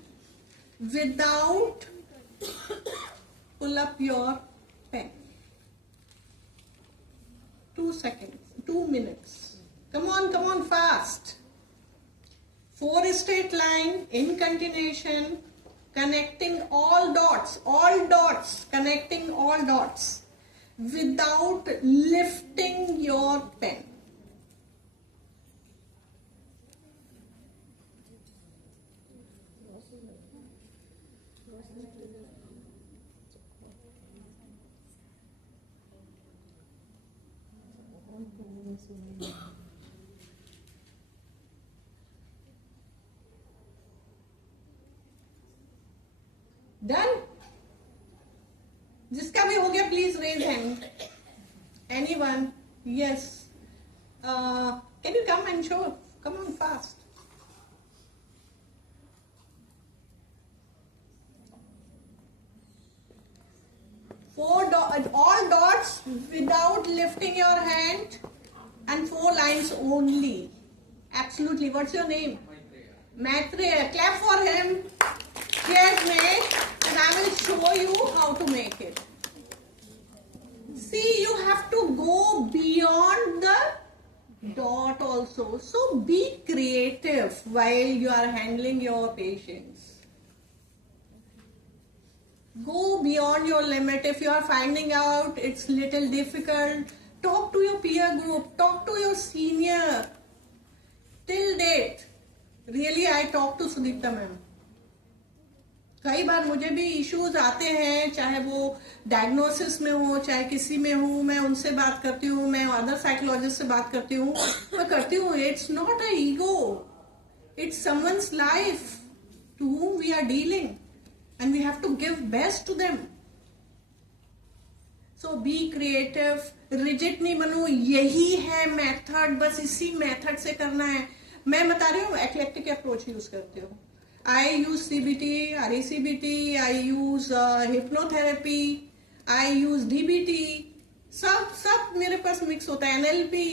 without pull up your pen. 2 seconds, 2 minutes. Come on, fast. 4 straight line in continuation, connecting all dots, connecting all dots without lifting your pen. Done? जिस हो गया please raise hand. Anyone? Yes. Can you come and show? Come on fast. All dots without lifting your hand, and 4 lines only. Absolutely. What's your name? Maitreya. Clap for him. Yes, mate. And I will show you how to make it. See, you have to go beyond the dot also. So be creative while you are handling your patients. Go beyond your limit. If you are finding out it's little difficult, talk to your peer group, talk to your senior. Till date, really I talk to Sudipta ma'am. कई बार मुझे भी इश्यूज आते हैं, चाहे वो डायग्नोसिस में हो, चाहे किसी में हो, मैं उनसे बात करती हूँ, मैं अदर साइकोलॉजिस्ट से बात करती हूँ, मैं करती हूँ. It's not a ego, it's someone's life to whom we are dealing. And we have to give best to them. So be creative. Rigid नहीं बनो. यही है मेथड, बस इसी मेथड से करना है. मैं बता रही हूँ एक्लेक्टिक अप्रोच यूज करते हो. I use CBT, RECBT, I use hypnotherapy, I use DBT. सब मेरे पास मिक्स होता है. NLP,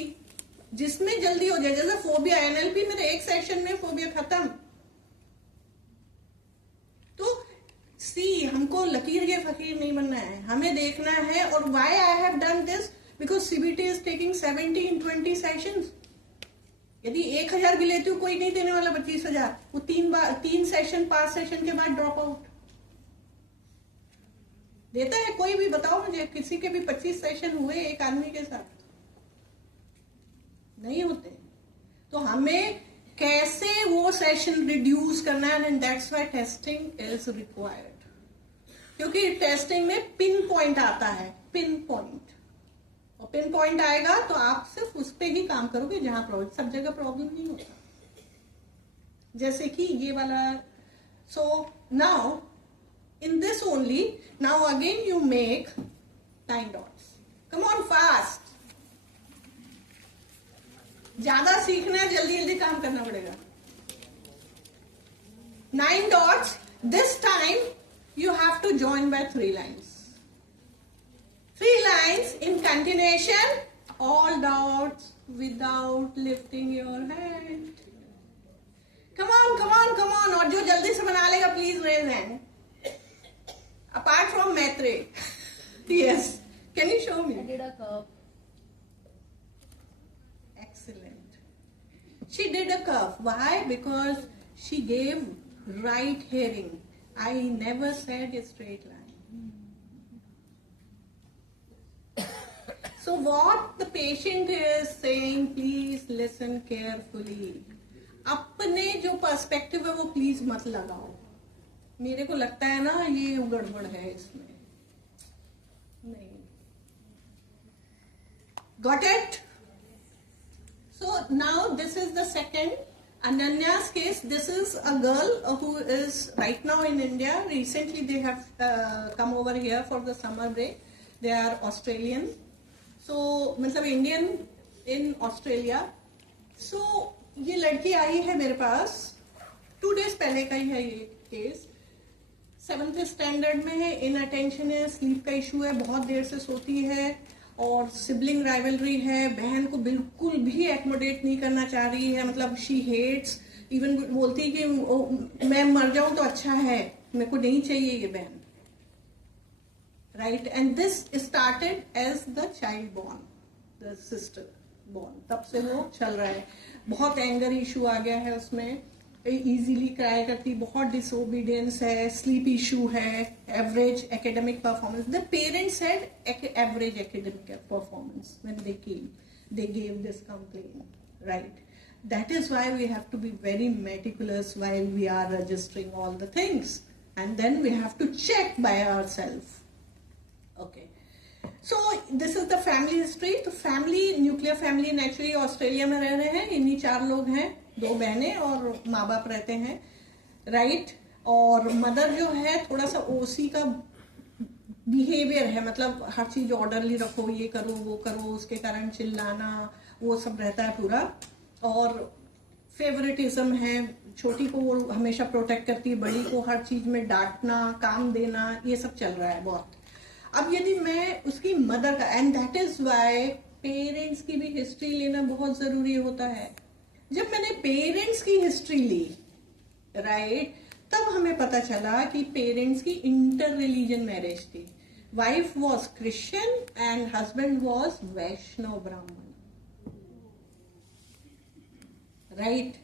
जिसमें जल्दी हो जाए. जैसे फोबिया, NLP मेरे एक सेशन में फोबिया खत्म. तो हमको लकीर के फकीर नहीं बनना है, हमें देखना है. और why I have done this? Because CBT is taking 70 in 20 sessions. यदि 1000 भी लेती हूँ, कोई नहीं देने वाला 25,000. वो 3 सेशन 5 सेशन के बाद ड्रॉप आउट देता है. कोई भी बताओ मुझे, किसी के भी 25 सेशन हुए एक आदमी के साथ? नहीं होते. तो हमें कैसे वो सेशन रिड्यूस करना है, and that's why testing is required. क्योंकि टेस्टिंग में पिन पॉइंट आता है, पिन पॉइंट. और पिन पॉइंट आएगा तो आप सिर्फ उस पे ही काम करोगे जहां प्रॉब्लम. सब जगह प्रॉब्लम नहीं होता. जैसे कि ये वाला. So now in this only, now again you make 9 dots. Come on fast. ज्यादा सीखना है, जल्दी जल्दी काम करना पड़ेगा. 9 dots. This time you have to join by 3 lines. 3 lines in continuation. All dots without lifting your hand. Come on, come on, come on. और जो जल्दी से बना लेगा please raise hand. Apart from Maitreya. Yes. Can you show me? I did a curve. Excellent. She did a curve. Why? Because she gave right hearing. I never said a straight line. So what the patient is saying, please listen carefully. अपने जो पर्सपेक्टिव है वो प्लीज मत लगाओ. मेरे को लगता है ना ये गड़बड़ है इसमें. नहीं. Got it? So now this is the second. Ananya's case. This is a girl who is right now in India. Recently they have come over here for the summer break. They are Australian. So मतलब Indian in Australia. So ये लड़की आई है मेरे पास 2 days पहले का ही है ये case. 7th standard में है. इनअटेंशन है, स्लीप का इशू है, बहुत देर से सोती है, और सिबलिंग राइवलरी है. बहन को बिल्कुल भी एकोमोडेट नहीं करना चाह रही है. मतलब शी हेट्स. इवन बोलती है कि मैं मर जाऊं तो अच्छा है, मेरे को नहीं चाहिए ये बहन. Right. And this started as the child born, the sister born. तब से वो चल रहा है. बहुत एंगर इशू आ गया है उसमें. इजीली क्राई करती, बहुत डिसोबीडियंस है, स्लीप इशू है, average academic performance. The parents had average academic performance when they gave this complaint. Right. That is why we have to be very meticulous while we are registering all the things, and then we have to check by ourselves. Okay. So this is the family history. तो family, nuclear family naturally Australia में रह रहे हैं. इन्हीं 4 लोग हैं, 2 बहनें और माँ बाप रहते हैं. राइट. और मदर जो है थोड़ा सा ओसी का बिहेवियर है, मतलब हर चीज ऑर्डरली रखो, ये करो वो करो, उसके कारण चिल्लाना वो सब रहता है पूरा। और फेवरेटिज्म है, छोटी को वो हमेशा प्रोटेक्ट करती है, बड़ी को हर चीज में डांटना, काम देना, ये सब चल रहा है बहुत। अब यदि मैं उसकी मदर का, and that is why parents की भी हिस्ट्री लेना बहुत जरूरी होता है। जब मैंने पेरेंट्स की हिस्ट्री ली, राइट, तब हमें पता चला कि पेरेंट्स की इंटर रिलीजन मैरिज थी। Wife was Christian and husband was Vaishnav Brahmin, right.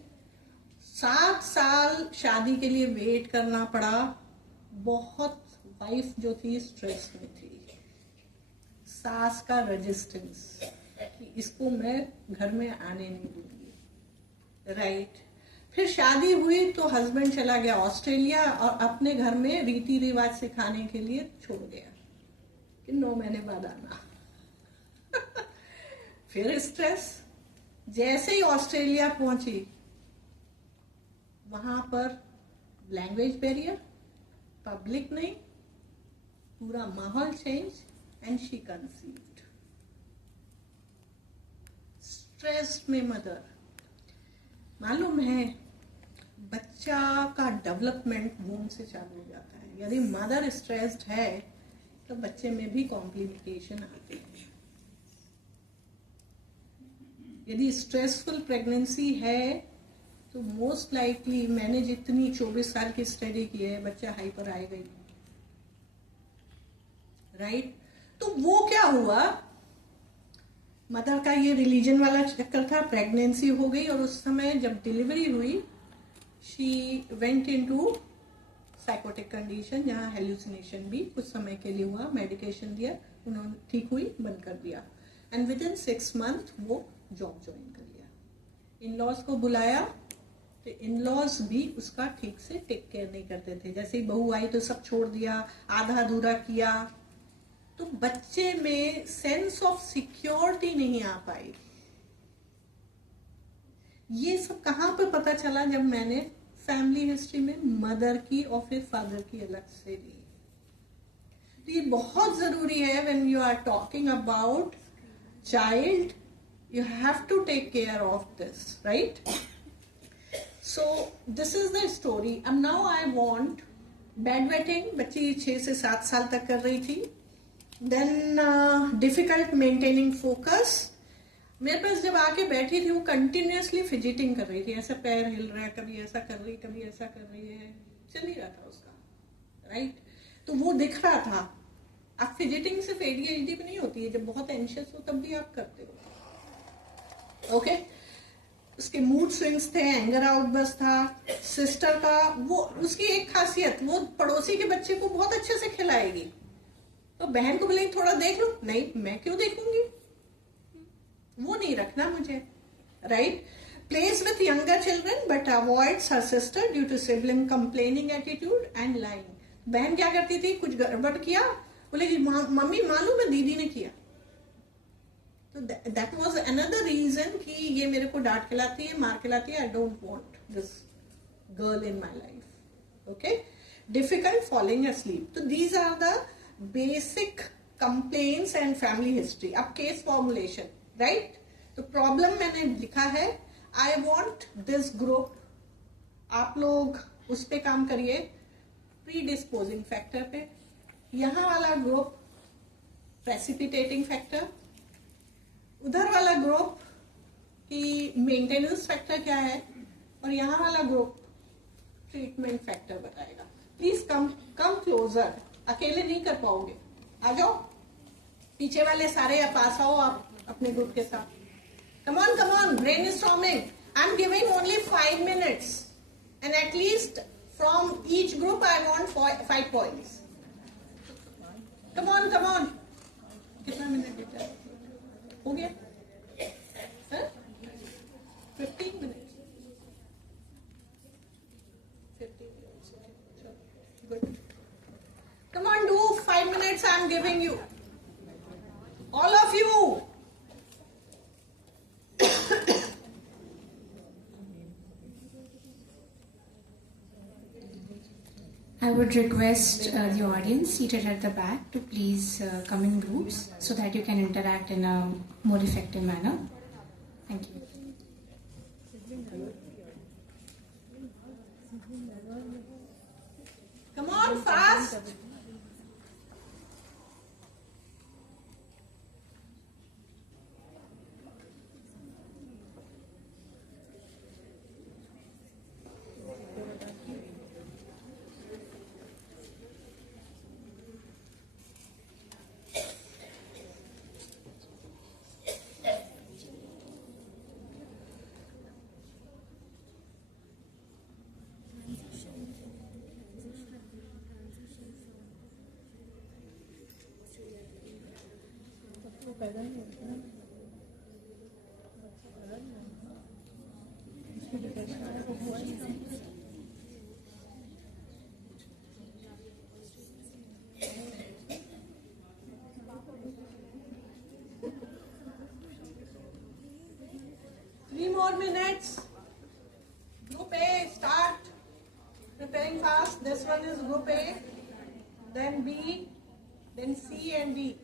7 साल शादी के लिए वेट करना पड़ा। बहुत वाइफ जो थी स्ट्रेस में थी, सास का रेजिस्टेंस कि इसको मैं घर में आने नहीं दूंगी, राइट। फिर शादी हुई तो हस्बैंड चला गया ऑस्ट्रेलिया और अपने घर में रीति रिवाज सिखाने के लिए छोड़ गया कि 9 महीने बाद आना। फिर स्ट्रेस, जैसे ही ऑस्ट्रेलिया पहुंची वहां पर लैंग्वेज बैरियर, पब्लिक नहीं, पूरा माहौल change and she conceived. Stress में मदर, मालूम है बच्चा का डेवलपमेंट वूम से चालू हो जाता है। यदि मदर स्ट्रेस्ड है तो बच्चे में भी कॉम्प्लिकेशन आते हैं। यदि स्ट्रेसफुल प्रेगनेंसी है तो मोस्ट लाइकली, मैंने जितनी 24 साल की स्टडी की है, बच्चा हाइपर आएगा ही, राइट। तो वो क्या हुआ, मदर का ये रिलीजन वाला चक्कर था, प्रेगनेंसी हो गई और उस समय जब डिलीवरी हुई she went into psychotic condition, जहां हेल्यूसिनेशन भी कुछ समय के लिए हुआ, मेडिकेशन दिया, उन्होंने ठीक हुई, बंद कर दिया एंड विद इन 6 मंथ वो जॉब ज्वाइन कर लिया। इन लॉज को बुलाया तो इन लॉज भी उसका ठीक से टेक केयर नहीं करते थे। जैसे ही बहू आई तो सब छोड़ दिया, आधा अधूरा किया, तो बच्चे में सेंस ऑफ सिक्योरिटी नहीं आ पाई। ये सब कहां पे पता चला, जब मैंने फैमिली हिस्ट्री में मदर की और फिर फादर की अलग से ली। तो ये बहुत जरूरी है, when you are talking about child, you have to take care of this, right? So this is the story. And now I want bedwetting, बच्ची 6 से 7 साल तक कर रही थी। Then difficult maintaining focus. मेरे पास जब आके बैठी थी वो कंटिन्यूसली फिजिटिंग कर रही थी, ऐसा पैर हिल रहा है, कभी ऐसा कर रही, कभी ऐसा कर रही है, चल ही रहा था उसका, राइट। तो वो दिख रहा था। अब फिजिटिंग सिर्फ ADHD भी नहीं होती है, जब बहुत एंशियस हो तब भी आप करते हो, ओके। उसके मूड स्विंग्स थे, एंगर आउटबर्स्ट था। सिस्टर का वो, उसकी एक खासियत, वो पड़ोसी के बच्चे को बहुत अच्छे से खिलाएगी, तो बहन को बोलेगी थोड़ा देख लो, नहीं मैं क्यों देखूंगी, वो नहीं रखना मुझे, right. Plays with younger children but avoids her sister due to sibling complaining attitude and lying. बहन क्या करती थी, कुछ गड़बड़ किया, बोलेगी मम्मी मालूम है दीदी ने किया। तो दैट वाज अनदर रीजन कि ये मेरे को डांट खिलाती है, मार खिलाती है, I don't want this girl in my life, okay. Difficult falling asleep, तो these are the basic complaints and family history. अब केस फॉर्मुलेशन, राइट। तो प्रॉब्लम मैंने लिखा है, आई वांट दिस ग्रुप, आप लोग उस पे काम करिए, प्री डिस्पोजिंग फैक्टर पे। यहां वाला ग्रुप प्रेसिपिटेटिंग फैक्टर, उधर वाला ग्रुप की मेंटेनेंस फैक्टर क्या है, और यहाँ वाला ग्रुप ट्रीटमेंट फैक्टर बताएगा। प्लीज कम क्लोजर, अकेले नहीं कर पाओगे, आ जाओ। पीछे वाले सारे आप पास आओ, आप अपने ग्रुप के साथ। Come on, brainstorming. I am giving only 5 minutes and at least from each group I want 5 points. Come on. कितना मिनट बेटा हो गया? 15 minutes. 15 minutes. Good. Come on, do 5 minutes. I'm giving you. All of you. I would request the audience seated at the back to please come in groups so that you can interact in a more effective manner. Thank you. Come on, fast. Three more minutes. Group A, start. Preparing fast. This one is Group A. Then B. Then C and D.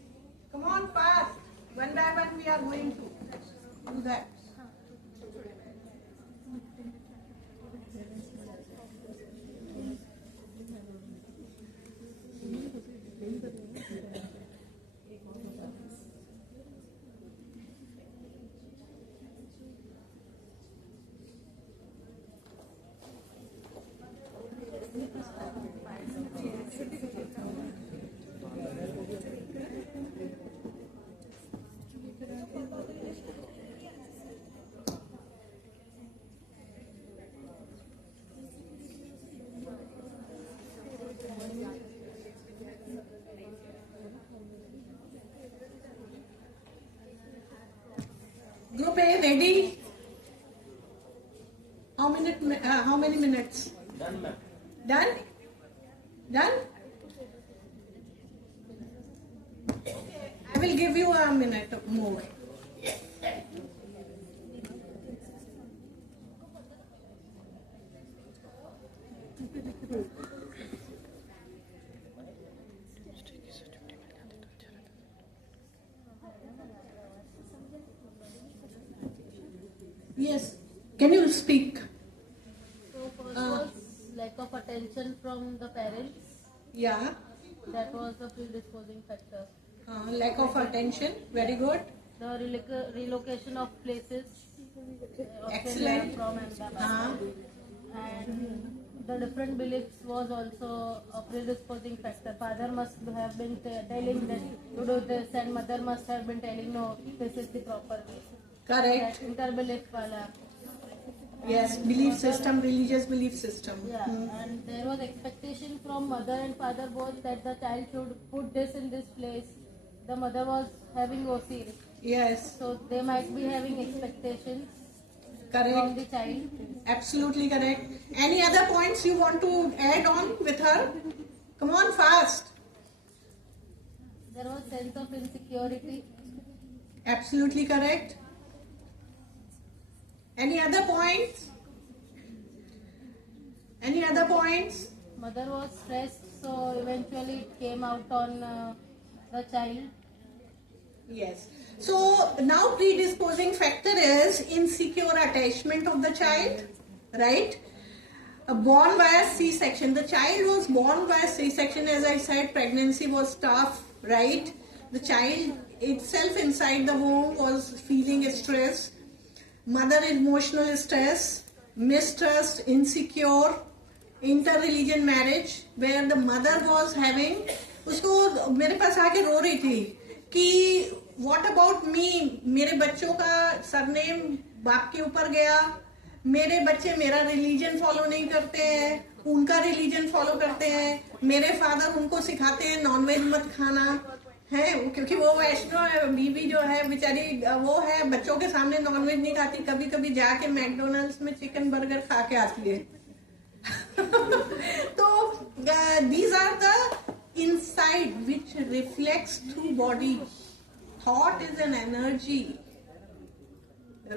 Come on, fast. One by one we are going to do that. Group A, ready? How many minutes? Done, ma'am. Done? Done? Okay, I will give you a minute more. Yes. Can you speak? So first was lack of attention from the parents. Yeah. That was the predisposing factor. Lack of attention. Very good. The relocation of places. Excellent. From Ahmedabad. And the different beliefs was also a predisposing factor. Father must have been telling that to do this, and mother must have been telling no, this is the proper way. Correct. That interbelief wala. Yes, belief system, religious belief system. Yeah, and there was expectation from mother and father both that the child should put this in this place. The mother was having OC. Yes. So they might be having expectations Correct. from the child. Absolutely correct. Any other points you want to add on with her? Come on, fast. There was sense of insecurity. Absolutely correct. Any other points? Any other points? Mother was stressed, so eventually it came out on the child. Yes. So now predisposing factor is insecure attachment of the child, right? Born by a C-section. The child was born by a C-section. As I said, pregnancy was tough, right? The child itself inside the womb was feeling stress. Mother emotional stress, mistrust, insecure, inter-religion marriage, where the mother was having, उसको मेरे पास आके रो रही थी कि what about me, मेरे बच्चों का सरनेम बाप के ऊपर गया, मेरे बच्चे मेरा रिलीजन फॉलो नहीं करते हैं, उनका रिलीजन फॉलो करते हैं, मेरे फादर उनको सिखाते हैं नॉनवेज मत खाना है, क्योंकि वो वैष्णो है, बीवी जो है बेचारी वो है बच्चों के सामने नॉनवेज नहीं खाती, कभी कभी जाके मैकडोनल्ड्स में चिकन बर्गर खा के आती है. तो these are the inside which reflects through body. Thought is an energy,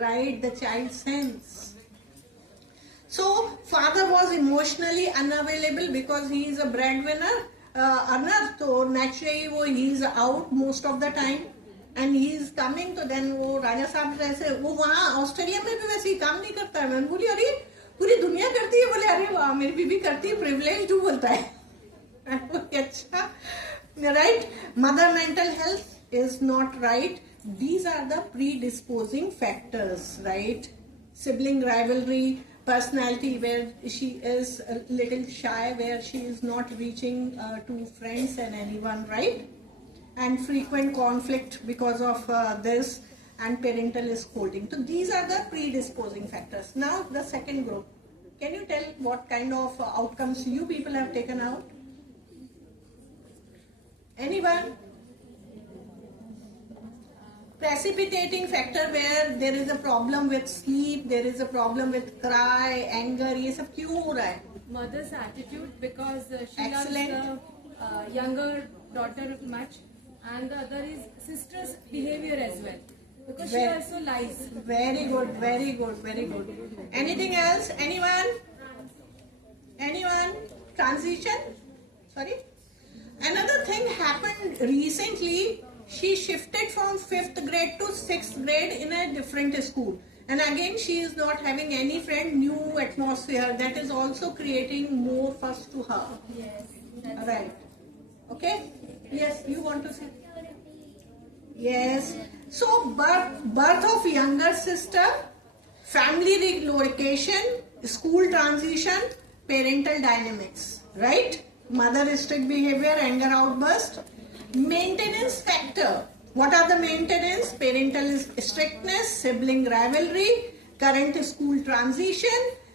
right? The child sense. So father was emotionally unavailable because he is a breadwinner, earner. So naturally he is out most of the time and he is coming. तो then वो राजा साहब जैसे वो वहाँ ऑस्ट्रेलिया में भी वैसे ही काम नहीं करता है. मैंने बोली अरे पूरी दुनिया करती है. बोले अरे वाह मेरी बीबी करती है, प्रिविलेज बोलता है. अच्छा, right? Mother mental health is not right. These are the predisposing factors, right? Sibling rivalry, personality where she is a little shy, where she is not reaching to friends and anyone, right? And frequent conflict because of this, and parental scolding. So these are the predisposing factors. Now the second group. Can you tell what kind of outcomes you people have taken out? Anyone? Precipitating factor where there is a problem with sleep, there is a problem with cry, anger, ये सब क्यों हो रहा है? Mother's attitude, because she Excellent. loves the younger daughter much, and the other is sister's behavior as well, because she Very- also lies. Very good, very good, very good. Anything else? Anyone? Anyone? Transition? Sorry? Another thing happened recently. She shifted from 5th grade to 6th grade in a different school. And again, she is not having any friend, new atmosphere. That is also creating more fuss to her. Yes. Right. Okay? Yes, you want to say? Yes. So, birth of younger sister, family relocation, school transition, parental dynamics. Right? Mother strict behavior, anger outburst. Maintenance factor. What are the maintenance? Parental strictness, sibling rivalry, current school transition,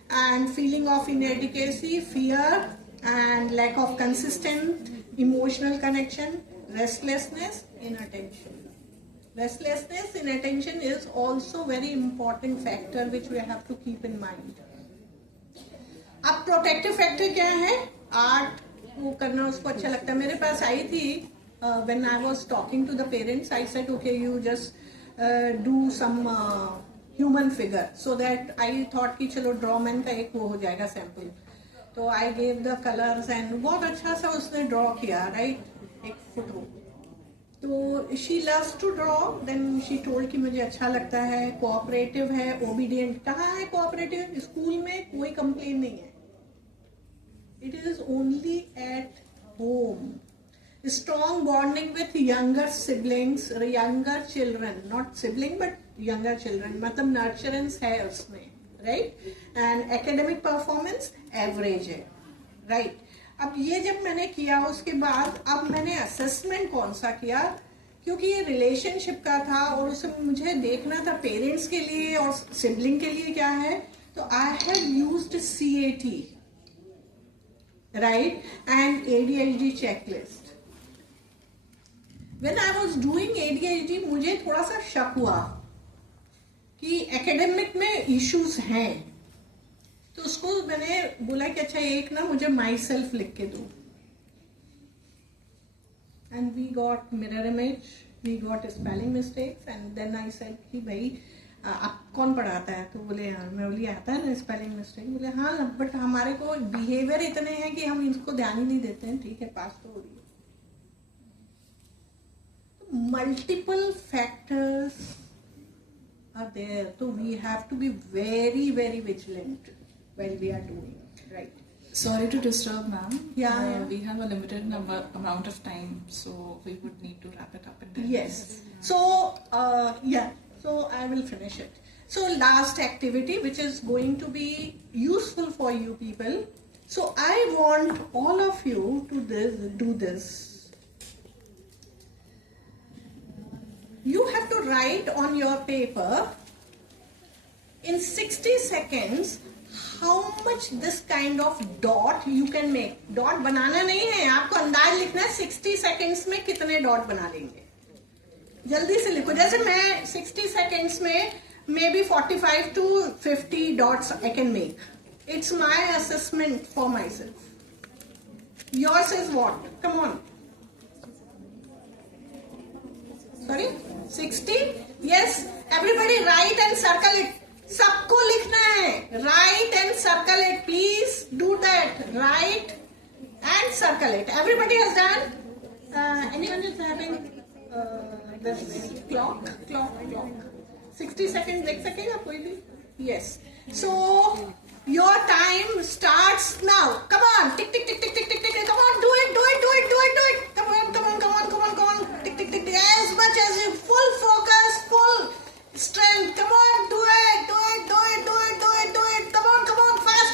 and feeling of inadequacy, fear, and lack of consistent emotional connection, restlessness, inattention. Restlessness, inattention is also very important factor which we have to keep in mind. अब protective factor क्या है? आर्ट वो करना उसको अच्छा लगता है. मेरे पास आई थी when I was talking to the parents, I said, okay, you just do some human figure, so that I thought कि चलो ड्रॉमैन का एक वो हो जाएगा सैम्पल. तो I gave the colors and बहुत अच्छा सा उसने ड्रॉ किया, right? एक फोटो. तो she loves to draw. Then she told कि मुझे अच्छा लगता है, कोऑपरेटिव है, ओबीडियंट. कहाँ है कोऑपरेटिव? स्कूल में कोई कंप्लेन नहीं है. It is only at home. Strong bonding with younger siblings, younger children, not sibling but younger children. मतलब nurturance है उसमें, right? And academic performance average है, right? अब ये जब मैंने किया उसके बाद अब मैंने assessment कौन सा किया? क्योंकि ये relationship का था और उसमें मुझे देखना था पेरेंट्स के लिए और सिबलिंग के लिए क्या है. तो I have used CAT, right? And ADHD checklist. When I was doing ADHD, मुझे थोड़ा सा शक हुआ कि एकेडमिक में इश्यूज हैं. तो उसको मैंने बोला कि अच्छा एक ना मुझे माई सेल्फ लिख के दो. And we got mirror image, we got spelling mistakes, and then I said कि भाई आप कौन पढ़ाता है? तो बोले मैं बोली आता है ना स्पेलिंग मिस्टेक. बोले हाँ बट हमारे को बिहेवियर इतने हैं कि हम इसको ध्यान ही नहीं देते हैं. ठीक है पास तो हो रही है. Multiple factors are there, so we have to be very, very vigilant while we are doing it, right? Sorry to disturb, ma'am. Yeah. We have a limited amount of time, so we would need to wrap it up in 10 Yes. minutes. So, so I will finish it. So last activity, which is going to be useful for you people. So I want all of you to do this. You have to write on your paper in 60 seconds how much this kind of dot you can make. Dot बनाना नहीं है, आपको अंदाज लिखना है 60 seconds में कितने dot बना लेंगे. जल्दी से लिखो. जैसे मैं 60 seconds में maybe 45 to 50 dots I can make. It's my assessment for myself. Yours is what? Come on. Sorry? 60? Yes. Everybody write and circle it. सबको लिखना है. Write and circle it. Please do that. Write and circle it. Everybody has done. Anyone is having this clock? 60 seconds. देख सकेगा कोई भी? Yes. So your time starts now. Come on. Tick tick tick tick tick tick tick. Come on. Do it. Come on. Tick tick tick. As much as you full focus, full strength. Come on. Do it. Come on. Fast.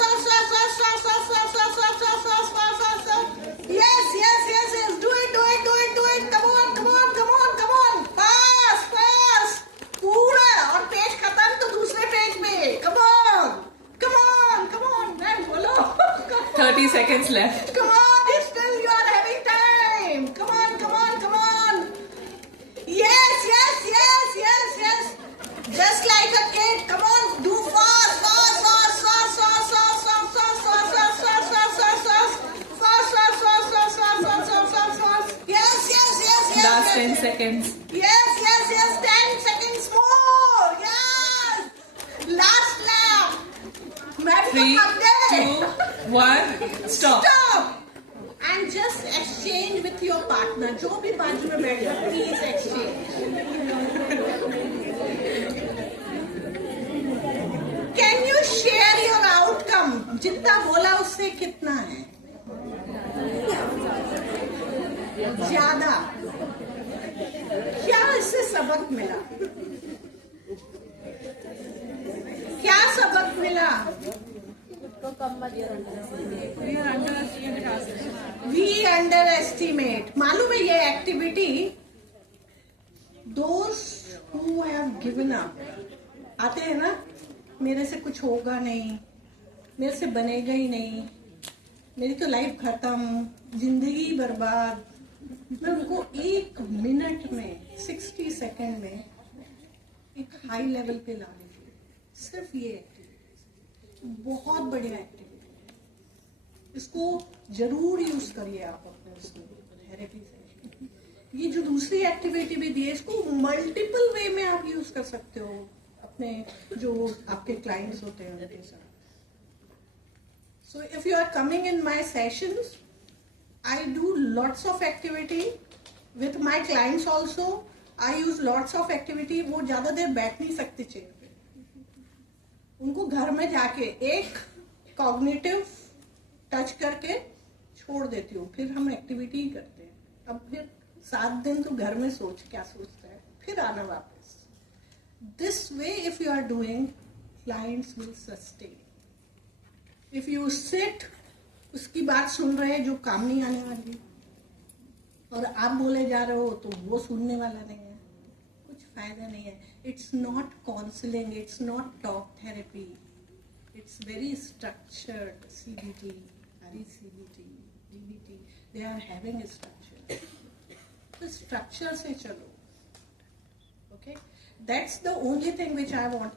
Yes. Do it. Come on. Fast. पूरा और पेज खत्म तो दूसरे पेज में. Come on. मैं बोलो. 30 seconds left. Come on, still you are having time. Come on. Yes. Just like a kid. Come on, do fast. Yes. Last 10 seconds. Yes. 10 seconds more. Yes. Last lap. मैं भी 3, तो थक गए. 2, 1. Stop. And just exchange with your partner. जो भी बाजू में बैठा, please exchange. Can you share your outcome? जितना बोला उससे कितना है? ज्यादा. क्या इससे सबक मिला? तो कम मत करो. We underestimate. मालूम है ये activity those who have given up आते हैं ना, मेरे से कुछ होगा नहीं, मेरे से बनेगा ही नहीं, मेरी तो लाइफ खत्म, जिंदगी बर्बाद. मैं उनको 1 मिनट में 60 सेकंड में एक हाई लेवल पे ला देती हूँ. सिर्फ ये एक्टिविटी बहुत बढ़िया एक्टिविटी. इसको जरूर यूज करिए आप अपने थेरेपी सेशन. ये जो दूसरी एक्टिविटी भी दी है, इसको मल्टीपल वे में आप यूज कर सकते हो अपने जो आपके क्लाइंट्स होते हैं उनके साथ. So if you are coming in my sessions, I do lots of activity with my clients also. I use lots of activity. वो ज्यादा देर बैठ नहीं सकते चेयर पे. उनको घर में जाके एक कॉग्निटिव टच करके छोड़ देती हूँ. फिर हम एक्टिविटी ही करते हैं. अब फिर 7 दिन तो घर में सोच क्या सोचता है, फिर आना वापस. This way if you are doing, clients will sustain. If you sit, उसकी बात सुन रहे हैं जो काम नहीं आने वाली, और आप बोले जा रहे हो तो वो सुनने वाला नहीं है, कुछ फायदा नहीं है. It's not counselling, it's not talk therapy, it's very structured. CBT, RECBT, DBT, they are having a structure. तो स्ट्रक्चर से चलो. Okay, that's the only thing which I want